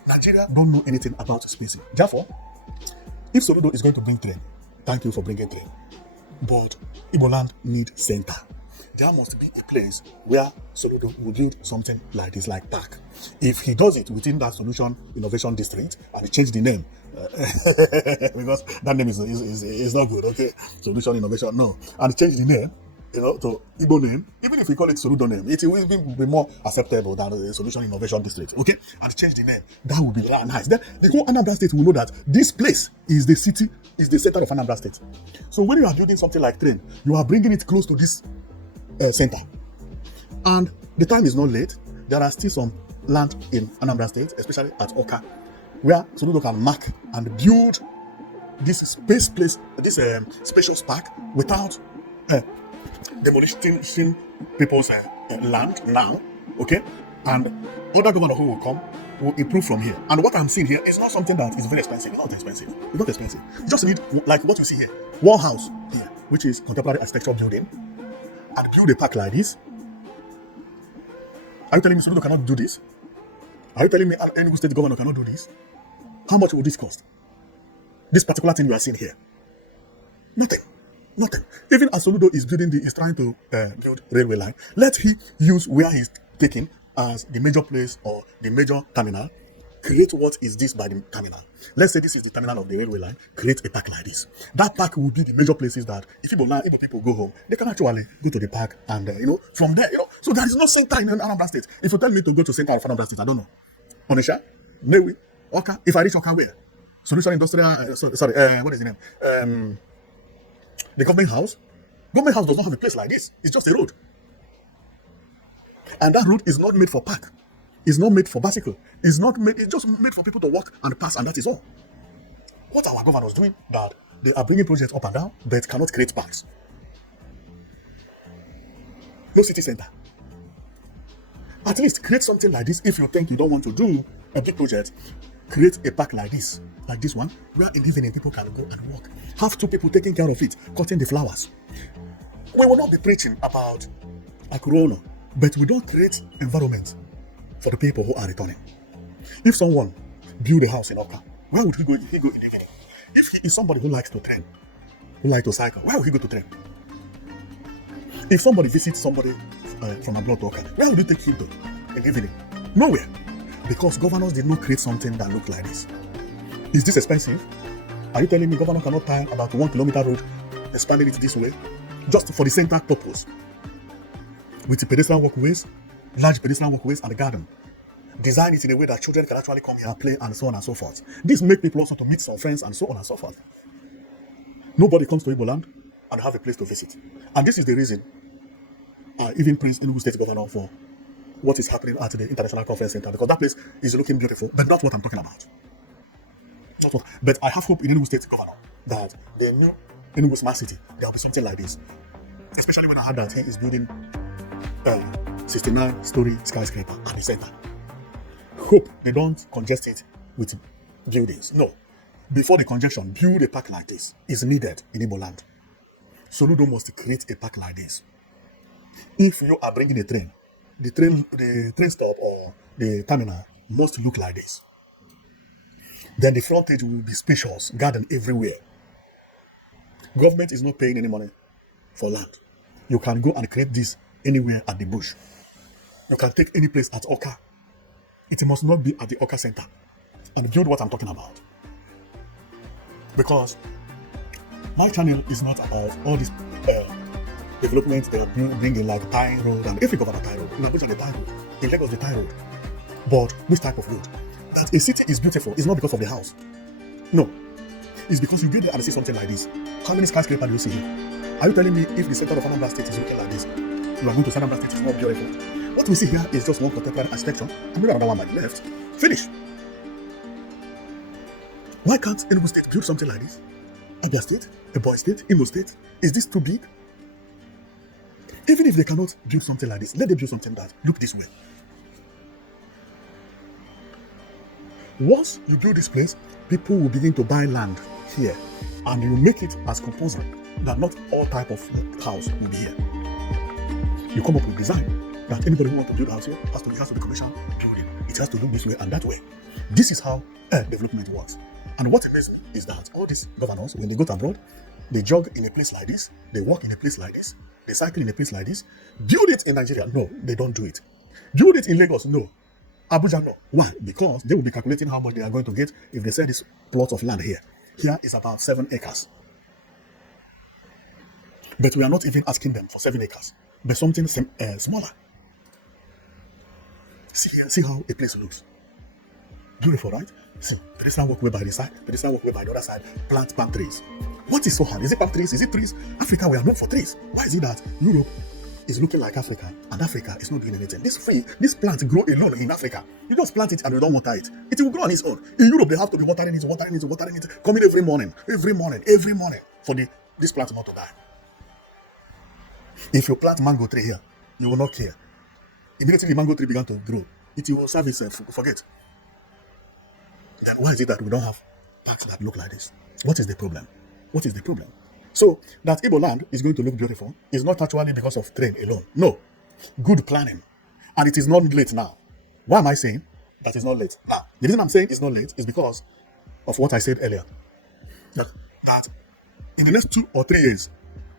Nigeria don't know anything about spacing. Therefore, if Soludo is going to bring train, thank you for bringing train. But Igbo land need center. There must be a place where Soludo will build something like this, like park. If he does it within that Solution Innovation District and he change the name, because that name is not good, okay? Solution Innovation, no. And change the name, to Igbo name, even if we call it Soludo name, it will even be more acceptable than the Solution Innovation District, okay? And change the name, that would be nice. Then the whole Anambra State will know that this place is the city, is the center of Anambra State. So when you are building something like train, you are bringing it close to this center. And the time is not late. There are still some land in Anambra State, especially at Oka, where Soludo can mark and build this spacious park without demolishing people's land now, okay? And other governors who will come will improve from here. And what I'm seeing here is not something that is very expensive. It's not expensive. It's not expensive. You just need, like what you see here, one house here, which is contemporary architectural building, and build a park like this. Are you telling me Soludo cannot do this? Are you telling me any state governor cannot do this? How much will this cost? This particular thing you are seeing here? Nothing. Even as Soludo is trying to build railway line, let he use where he's taking as the major place or the major terminal. Create what is this by the terminal. Let's say this is the terminal of the railway line. Create a park like this. That park will be the major places that if people go home, they can actually go to the park and from there, So there is no center in Anambra State. If you tell me to go to center of Anambra State, I don't know. Onitsha, Newi, Oka. If I reach Oka, where? Solution Industrial. What is the name? The government house. Government house does not have a place like this. It's just a road. And that road is not made for park. It's not made for bicycle. It's just made for people to walk and pass, and that is all. What our governors doing that they are bringing projects up and down, but cannot create parks. No city center. At least create something like this. If you think you don't want to do a big project, create a park like this one, where in the evening people can go and walk. Have 2 people taking care of it, cutting the flowers. We will not be preaching about a corona, but we don't create environment for the people who are returning. If someone build a house in Oka, where would he go in the evening? If he is somebody who likes to train, who likes to cycle, where would he go to train? If somebody visits somebody from abroad to Oka, where would you take him to in the evening? Nowhere. Because governors did not create something that looked like this. Is this expensive? Are you telling me governor cannot tie about 1 kilometer road, expanding it this way, just for the center purpose? With the pedestrian walkways, large pedestrian walkways and a garden. Design it in a way that children can actually come here and play and so on and so forth. This makes people also to meet some friends and so on and so forth. Nobody comes to Igbo land and have a place to visit. And this is the reason I even praise Enugu State Governor for what is happening at the International Conference Center, because that place is looking beautiful, but not what I'm talking about. But I have hope in Enugu State Governor that the new Enugu Smart City, there will be something like this. Especially when I heard that he is building 69-story skyscraper at the center. Hope they don't congest it with buildings. No. Before the congestion, build a park like this is needed in Igbo land. Soludo must create a park like this. If you are bringing a train, the train stop or the terminal must look like this. Then the frontage will be spacious, garden everywhere. Government is not paying any money for land. You can go and create this anywhere at the bush. You can take any place at Oka. It must not be at the Oka Center. And build what I'm talking about. Because my channel is not about all this development they are bringing, like Thai road, and every government Thai road. In Abuja, the Thai road. In Lagos, the Thai road. But which type of road? That a city is beautiful is not because of the house. No. It's because you build it and see something like this. How many skyscrapers do you see here? Are you telling me if the center of Anambra State is looking like this, you are going to say Anambra State is not beautiful? What we see here is just one contemporary architecture, and maybe another one by the left. Finish. Why can't Enugu State build something like this? Abia State, Ebonyi State, Imo State, is this too big? Even if they cannot build something like this, let them build something that look this way. Once you build this place, people will begin to buy land here, and you make it as compulsory that not all type of house will be here. You come up with design that anybody who wants to build a house here has to be commercial building. It has to look this way and that way. This is how development works. And what amazes me is that all these governors, when they go to abroad, they jog in a place like this, they walk in a place like this, they cycle in a place like this. Build it in Nigeria? No, they don't do it. Build it in Lagos? No. Abuja? No. Why? Because they will be calculating how much they are going to get if they sell this plot of land here. Here is about 7 acres. But we are not even asking them for 7 acres, but something smaller. See how a place looks. Beautiful, right? See, pedestrian walkway by the side, pedestrian walkway by the other side, plant palm trees. What is so hard? Is it palm trees? Is it trees? Africa, we are known for trees. Why is it that Europe is looking like Africa and Africa is not doing anything? This plant grow alone in Africa. You just plant it and you don't water it. It will grow on its own. In Europe, they have to be watering it, coming every morning for this plant not to die. If you plant mango tree here, you will not care. Immediately the mango tree began to grow, it will serve itself, forget. Then why is it that we don't have parks that look like this? What is the problem? So that Igbo land is going to look beautiful is not actually because of train alone. No. Good planning. And it is not late now. Why am I saying that it's not late? Now, the reason I'm saying it's not late is because of what I said earlier. That in the next 2 or 3 years,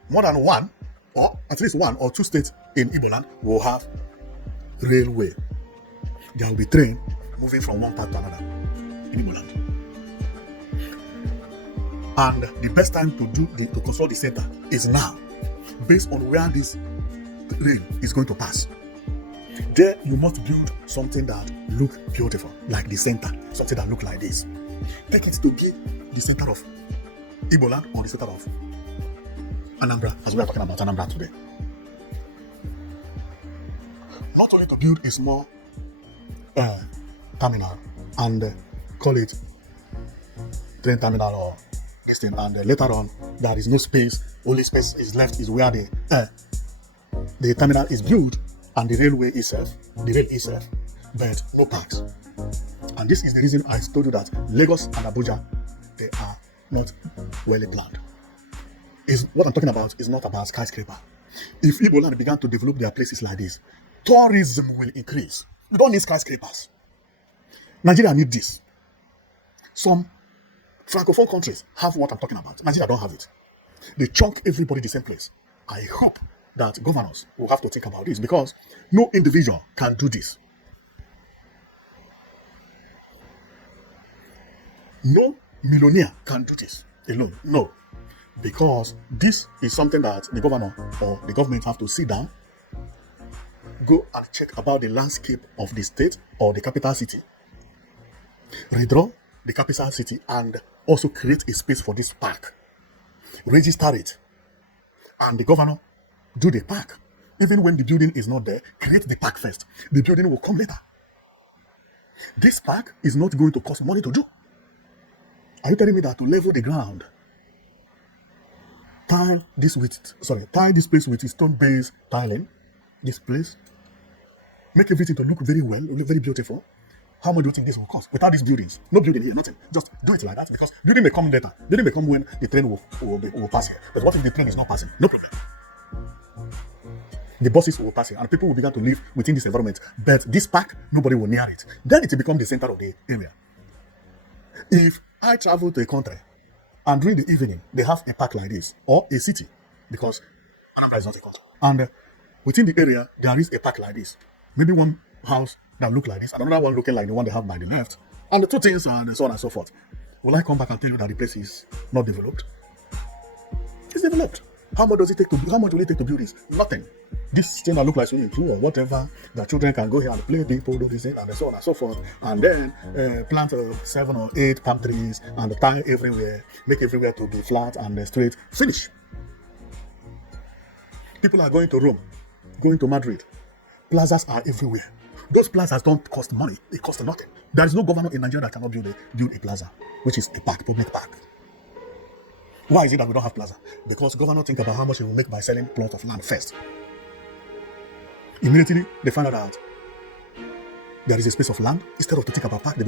more than one, or at least 1 or 2 states in Igbo land will have railway. There will be train moving from one part to another in Igbo land. And the best time to construct the center is now, based on where this rail is going to pass. There you must build something that look beautiful, like the center, something that look like this. Take it to be the center of Igbo land or the center of Anambra, as we are talking about Anambra today. Not only to build a small terminal and call it train terminal or this thing, and later on there is no space, only space is left is where the terminal is built, and the railway itself, but no parks. And this is the reason I told you that Lagos and Abuja, they are not well planned. What I'm talking about is not about skyscraper. If Igbo land began to develop their places like this, tourism will increase. You don't need skyscrapers. Nigeria need this. Some francophone countries have what I'm talking about. Nigeria don't have it. They chunk everybody the same place. I hope that governors will have to think about this, because no individual can do this. No millionaire can do this alone. No. Because this is something that the governor or the government have to sit down, go and check about the landscape of the state or the capital city, redraw the capital city, and also create a space for this park, register it, and the governor do the park. Even when the building is not there, create the park first. The building will come later. This park is not going to cost money to do. Are you telling me that to level the ground, tie this place with stone-based tiling, this place, make everything to look very well, look very beautiful? How much do you think this will cost? Without these buildings, no building here, nothing. Just do it like that, because building may come later. Building may come when the train will pass here. But what if the train is not passing? No problem. The buses will pass here, and people will begin to live within this environment. But this park, nobody will near it. Then it will become the center of the area. If I travel to a country and during the evening they have a park like this, or a city, because Anambra is not a country, and within the area there is a park like this, maybe one house that look like this, and another one looking like the one they have by the left, and the two things, and so on and so forth. Will I come back and tell you that the place is not developed? It's developed. How much will it take to build this? Nothing. This thing that look like swimming pool or whatever, the children can go here and play, people do this thing, and so on and so forth, and then plant 7 or 8 palm trees and tie everywhere, make everywhere to be flat and straight. Finish. People are going to Rome, going to Madrid. Plazas are everywhere. Those plazas don't cost money; they cost nothing. There is no governor in Nigeria that cannot build a plaza, which is a park, public park. Why is it that we don't have plaza? Because governor think about how much he will make by selling plot of land first. Immediately, they find out that there is a space of land. Instead of to think about park, they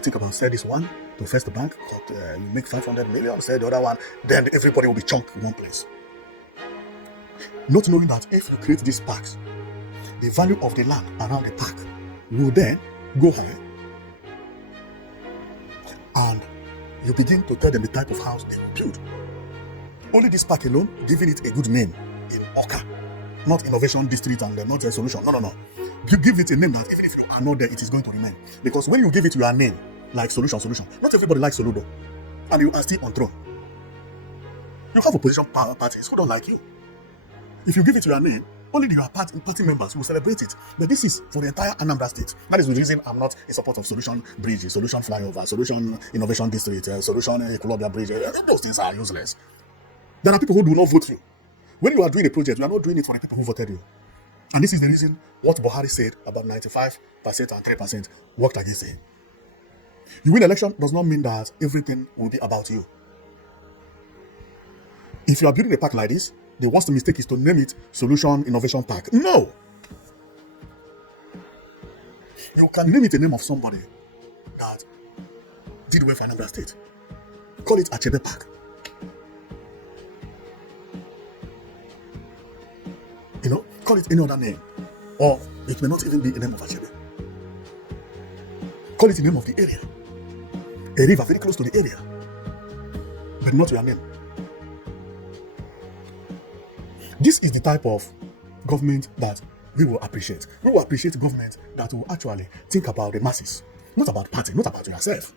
think about sell this one to first bank, you make 500 million, sell the other one, then everybody will be chunked in one place. Not knowing that if you create these parks, the value of the land around the park will then go high, and you begin to tell them the type of house they will build. Only this park alone, giving it a good name in Oka, not Innovation District and not a Solution. No. You give it a name that even if you are not there, it is going to remain. Because when you give it your name, like Solution, not everybody likes Soludo, and you are still on throne. You have opposition parties who don't like you. If you give it your name, only your party members will celebrate it. But this is for the entire Anambra state. That is the reason I'm not in support of Solution Bridge, Solution Flyover, Solution Innovation District, Solution Equilobia Bridge. Those things are useless. There are people who do not vote you. When you are doing a project, you are not doing it for the people who voted you. And this is the reason what Buhari said about 95% and 3% worked against him. You win election does not mean that everything will be about you. If you are building a park like this, the worst mistake is to name it Solution Innovation Park. No! You can name it the name of somebody that did well for Anambra State. Call it Achebe Park. Call it any other name. Or it may not even be the name of Achebe. Call it the name of the area. A river very close to the area. But not your name. This is the type of government that we will appreciate. We will appreciate government that will actually think about the masses. Not about party, not about yourself.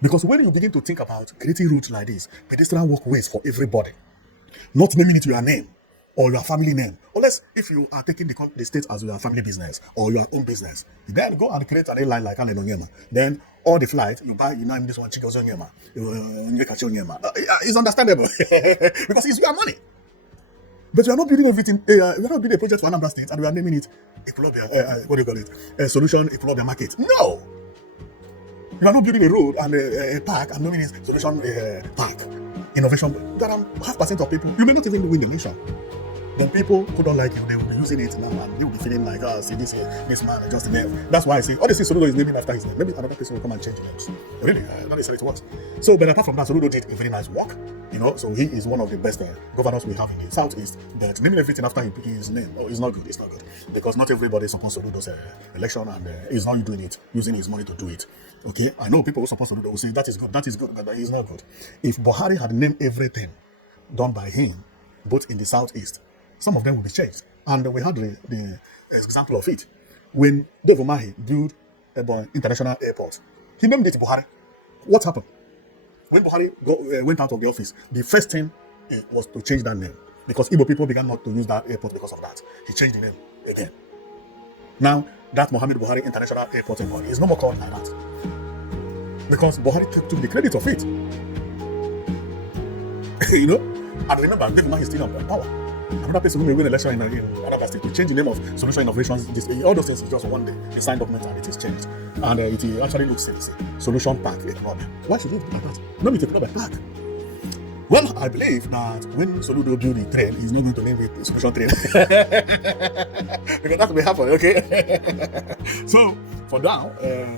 Because when you begin to think about creating routes like this, pedestrian walkways for everybody, not naming it your name or your family name, unless if you are taking the state as your family business or your own business, then go and create an airline like Allen Onyema. Then all the flight you buy, you name this one Chigozo Onyema, Onyema. It's understandable because it's your money. But we are not building everything. We are not building a project for Anambra State and we are naming it Equilobia. What do you call it? Solution Equilobia Market. No. You are not building a road and a park and naming it Solution Park. Innovation. There are 0.5% of people. You may not even win the nation. then people who don't like you, they will be using it now, and you will be feeling like, oh, see, this man is just a name. That's why I say, all this Soludo is naming after his name. Maybe another person will come and change the names. Really, not necessarily to us. So, but apart from that, Soludo did a very nice work. So he is one of the best governors we have in the Southeast. But naming everything after his name, is not good. It's not good, because not everybody supports Soludo's election, and he's not doing it using his money to do it. Okay, I know people who support Soludo will say that is good, but it's not good. If Buhari had named everything done by him, both in the Southeast, some of them will be changed. And we had the example of it when Dave Umahi built Ebonyi International Airport. He named it Buhari. What happened? When Buhari went out of the office, the first thing was to change that name, because Igbo people began not to use that airport because of that. He changed the name again. Now, that Mohammed Buhari International Airport is no more called like that, because Buhari took the credit of it. And remember, Dave Umahi is still on power. Another person who may win an election in Anambra State to change the name of Solution Innovations. All those things is just one day. They sign document and it is changed. And it actually looks sexy. Solution Park Economy. Why should it be like that? Not be taken up by park. Well, I believe that when Soludo build the train, he's not going to name it Solution Train. Because that may happen, okay? So, for now,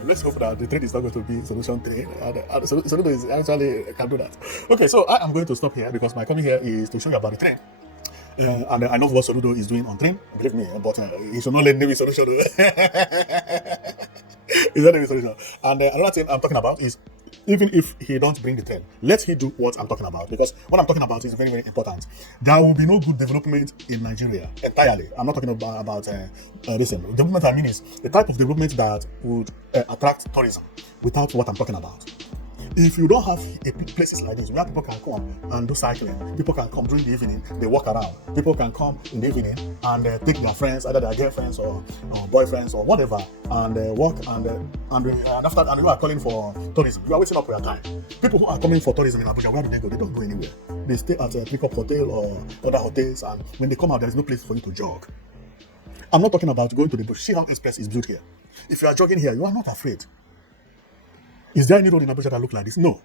let's hope that the train is not going to be Solution Train. And Soludo is actually can do that. Okay, so I am going to stop here, because my coming here is to show you about the train. And I know what Soludo is doing on train, believe me, but he should not let name solution. Is that a solution? And another thing I'm talking about is, even if he don't bring the train, let he do what I'm talking about, because what I'm talking about is very, very important. There will be no good development in Nigeria entirely. I'm not talking about listen. Development I mean is the type of development that would attract tourism without what I'm talking about. If you don't have places like this where people can come and do cycling, people can come during the evening, they walk around. People can come in the evening and take their friends, either their girlfriends or boyfriends or whatever, and walk and you are calling for tourism. You are wasting up your time. People who are coming for tourism in Abuja, where do they go? They don't go anywhere. They stay at a pickup hotel or other hotels, and when they come out, there is no place for you to jog. I'm not talking about going to the bush. See how express is built here. If you are jogging here, you are not afraid. Is there any road in Abuja that look like this? No.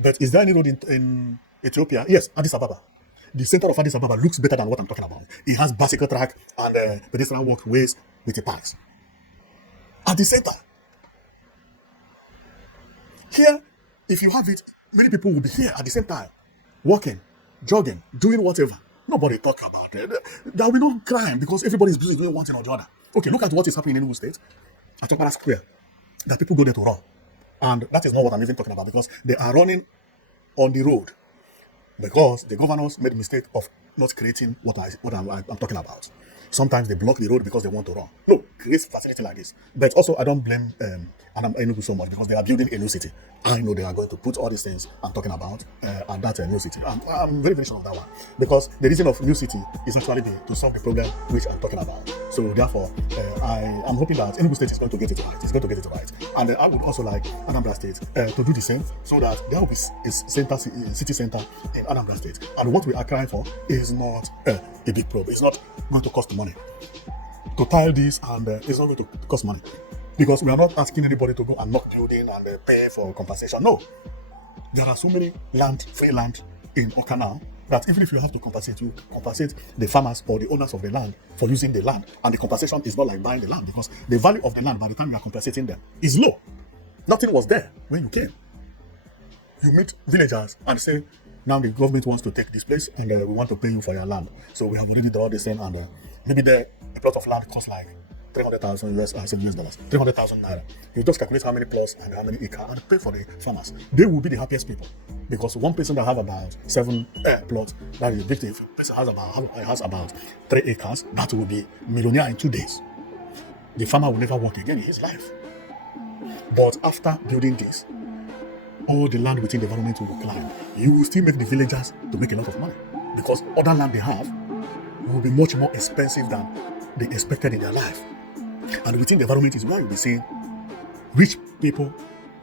But is there any road in Ethiopia? Yes, Addis Ababa. The center of Addis Ababa looks better than what I'm talking about. It has bicycle track and pedestrian walkways with the parks. At the center. Here, if you have it, many people will be here at the same time, walking, jogging, doing whatever. Nobody talk about it. There will be no crime, because everybody is busy doing one thing or the other. Okay, look at what is happening in Enugu State. At Okpara Square. That people go there to run. And that is not what I'm even talking about, because they are running on the road, because the governors made the mistake of not creating what I'm talking about. Sometimes they block the road because they want to run. No, create facility like this. But also, I don't blame Enugu so much, because they are building a new city. I know they are going to put all these things I'm talking about at that new city. I'm very, very sure of that one, because the reason of new city is actually to solve the problem which I'm talking about. So therefore, I'm hoping that Enugu State is going to get it right. It's going to get it right. And I would also like Anambra State to do the same, so that there will be a city center in Anambra State. And what we are crying for is not a big problem. It's not going to cost money to tile this, and it's not going to cost money, because we are not asking anybody to go and knock building and pay for compensation. No. There are so many free land in Oka now, that even if you have to compensate, you compensate the farmers or the owners of the land for using the land. And the compensation is not like buying the land, because the value of the land by the time you are compensating them is low. Nothing was there when you came. You meet villagers and say, now the government wants to take this place, and we want to pay you for your land. So we have already done this thing, and maybe a plot of land costs like 300,000 US dollars, 300,000 naira. You just calculate how many plots and how many acres and pay for the farmers. They will be the happiest people, because one person that have about 7 plots, that is big. If a person has about 3 acres, that will be millionaire in 2 days. The farmer will never work again in his life. But after building this, all the land within the environment will climb. You will still make the villagers to make a lot of money, because other land they have will be much more expensive than they expected in their life. And within the environment is where you'll be seeing rich people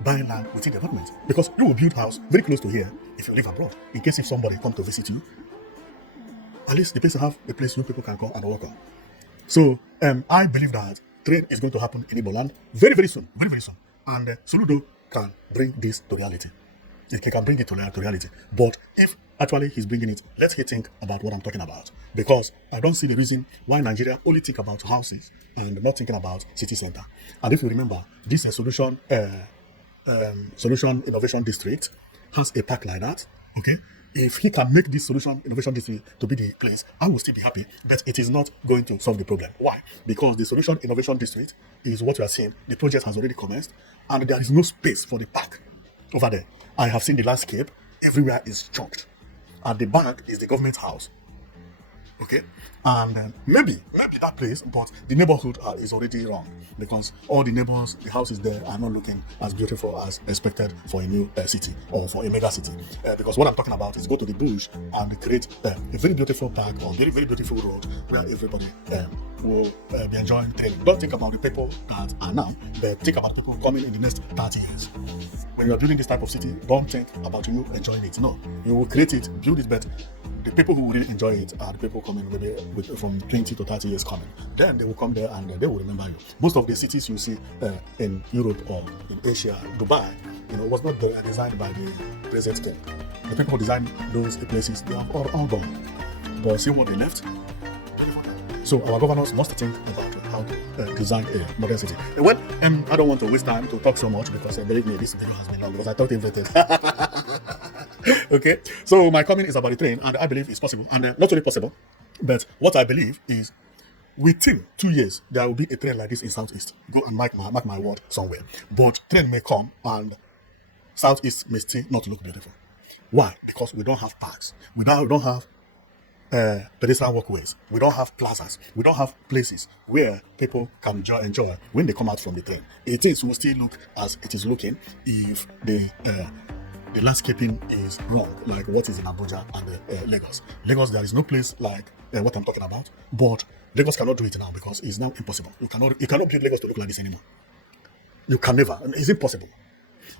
buying land within the environment, because you will build house very close to here if you live abroad. In case if somebody come to visit you, at least the place to have a place where people can come and work on. So I believe that trade is going to happen in Igbo land very, very soon, very, very soon. And Soludo can bring this to reality. he can bring it to reality. But if actually he's bringing it, let me think about what I'm talking about. Because I don't see the reason why Nigeria only think about houses and not thinking about city center. And if you remember, this Solution Innovation District has a park like that. Okay, if he can make this Solution Innovation District to be the place, I will still be happy. But it is not going to solve the problem. Why? Because the Solution Innovation District is what you are seeing. The project has already commenced, and there is no space for the park over there. I have seen the landscape. Everywhere is choked, and the bank is the government house. Okay, and maybe that place, but the neighborhood is already wrong, because all the neighbors, the houses there are not looking as beautiful as expected for a new city or for a mega city. Because what I'm talking about is go to the bush and create a very beautiful park or very beautiful road where everybody will be enjoying training. Don't think about the people that are now, but think about people coming in the next 30 years. When you are building this type of city, don't think about you enjoying it. No, you will create it, build it, but the people who will really enjoy it are the people coming maybe from 20 to 30 years coming. Then they will come there and they will remember you. Most of the cities you see in Europe or in Asia, Dubai, was not designed by the present king. The people who designed those places, they are all gone. But see what they left? So our governors must think about how to design a modern city. Well, I don't want to waste time to talk so much, because believe me, this video has been long because I thought everything. Okay, so my comment is about the train, and I believe it's possible, and not only possible, but what I believe is within 2 years there will be a train like this in Southeast. Go and mark my word somewhere. But train may come and Southeast may still not look beautiful. Why? Because we don't have parks. We don't have pedestrian walkways. We don't have plazas. We don't have places where people can enjoy when they come out from the train. It will still look as it is looking if the landscaping is wrong, like what is in Abuja and Lagos. Lagos, there is no place like what I'm talking about, but Lagos cannot do it now because it's now impossible. You cannot build Lagos to look like this anymore. You can never. It's impossible.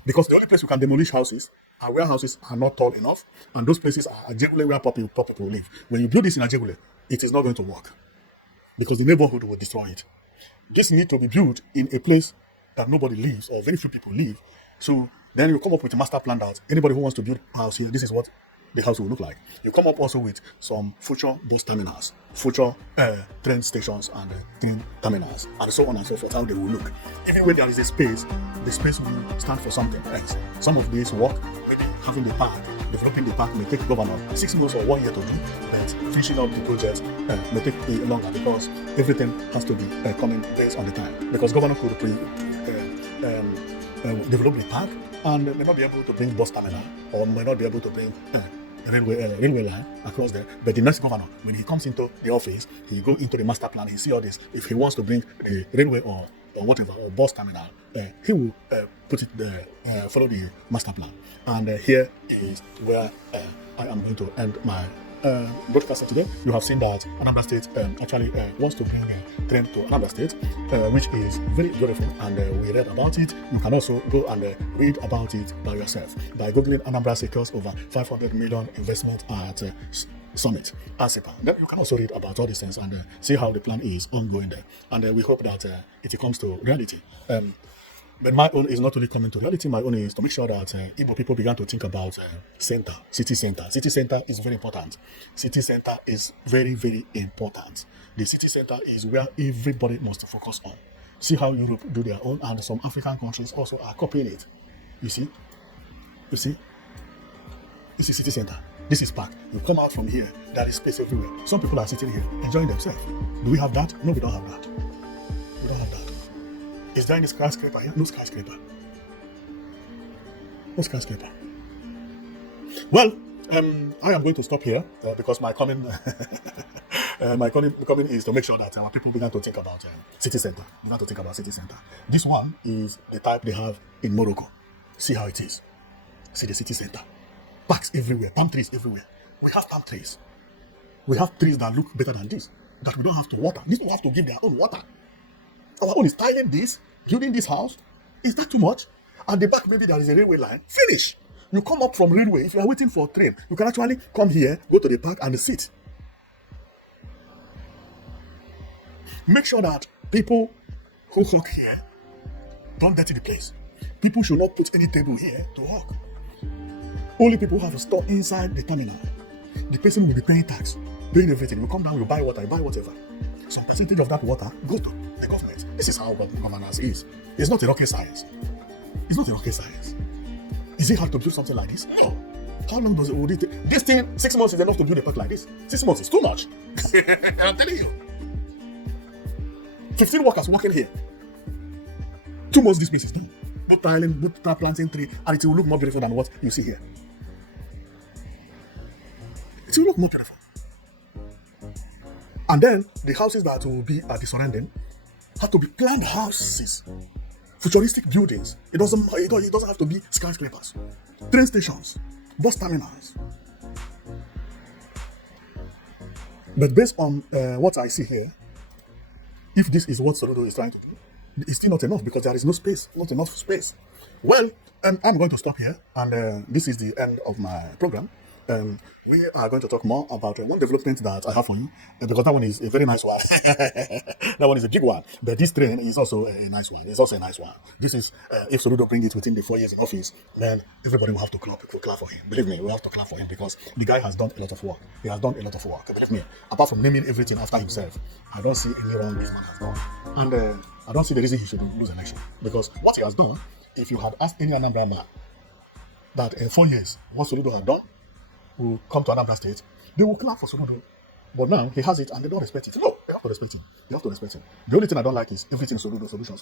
Because the only place you can demolish houses are where houses are not tall enough, and those places are Ajegule where poor people live. When you build this in Ajegule, it is not going to work because the neighborhood will destroy it. This needs to be built in a place that nobody lives or very few people live. So then you come up with a master plan that anybody who wants to build a house here, this is what the house will look like. You come up also with some future bus terminals, future train stations and train terminals, and so on and so forth, how they will look. Even when there is a space, the space will stand for something else. Some of these work, maybe having the park, developing the park may take governor 6 months or 1 year to do, but finishing up the project may take longer because everything has to be coming based on the time. Because governor could develop the park and may not be able to bring bus terminal or may not be able to bring railway line across there. But the next governor, when he comes into the office, he go into the master plan, he see all this. If he wants to bring the railway or whatever, or bus terminal, he will put it there, follow the master plan. And here is where I am going to end my broadcast today. You have seen that Anambra State actually wants to bring a train to Anambra State, which is very beautiful, and we read about it. You can also go and read about it by yourself by googling Anambra secures over 500 million investment at Summit, ASIPA. Then you can also read about all these things and see how the plan is ongoing there. And we hope that it comes to reality. But my own is not only coming to reality, my own is to make sure that Igbo people began to think about city center. City center is very important. City center is very, very important. The city center is where everybody must focus on. See how Europe do their own, and some African countries also are copying it. You see? This is city center. This is park. You come out from here, there is space everywhere. Some people are sitting here enjoying themselves. Do we have that? No, we don't have that. We don't have that. Is there any skyscraper here? No skyscraper. No skyscraper. Well, I am going to stop here because my comment is to make sure that our people begin to think about city center. Begin to think about city center. This one is the type they have in Morocco. See how it is. See the city center. Parks everywhere, palm trees everywhere. We have palm trees. We have trees that look better than this, that we don't have to water. These people have to give their own water. Our own is tiling this, building this house. Is that too much? At the back, maybe there is a railway line. Finish. You come up from railway. If you are waiting for a train, you can actually come here, go to the park and sit. Make sure that people who work here don't dirty the place. People should not put any table here to work. Only people who have a store inside the terminal. The person will be paying tax, paying everything. You come down, you buy water, you buy whatever. Some percentage of that water goes to the government. This is how governance is. It's not a rocket science. It's not a rocket science. Is it hard to build something like this? No. How long would it take? This thing, 6 months is enough to build a park like this. 6 months is too much. I'm telling you. 15 workers working here. 2 months this piece is done. Both tiling, both planting tree, and it will look more beautiful than what you see here. It will look more beautiful. And then the houses that will be at the surrounding have to be planned houses, futuristic buildings. It doesn't have to be skyscrapers, train stations, bus terminals. But based on what I see here, if this is what Soludo is trying to do, it's still not enough because there is no space, not enough space. Well, I'm going to stop here, and this is the end of my program. We are going to talk more about one development that I have for you, because that one is a very nice one. That one is a big one, but this train is also a nice one. It's also a nice one. This is, if Soludo bring it within the 4 years in office, then everybody will have to clap for him. Believe me, we have to clap for him because the guy has done a lot of work. He has done a lot of work. Believe me, apart from naming everything after himself, I don't see any wrong this man has done. And I don't see the reason he should lose election, because what he has done, if you had asked any Anambra man that in 4 years, what Soludo had done, will come to Anambra State, they will clap for Soludo. But now he has it and they don't respect it. No, they have to respect him. They have to respect him. The only thing I don't like is everything Soludo, solution.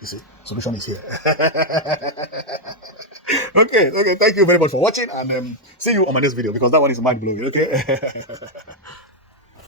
You see, solution is here. Okay. Thank you very much for watching, and see you on my next video, because that one is mind blowing. Okay.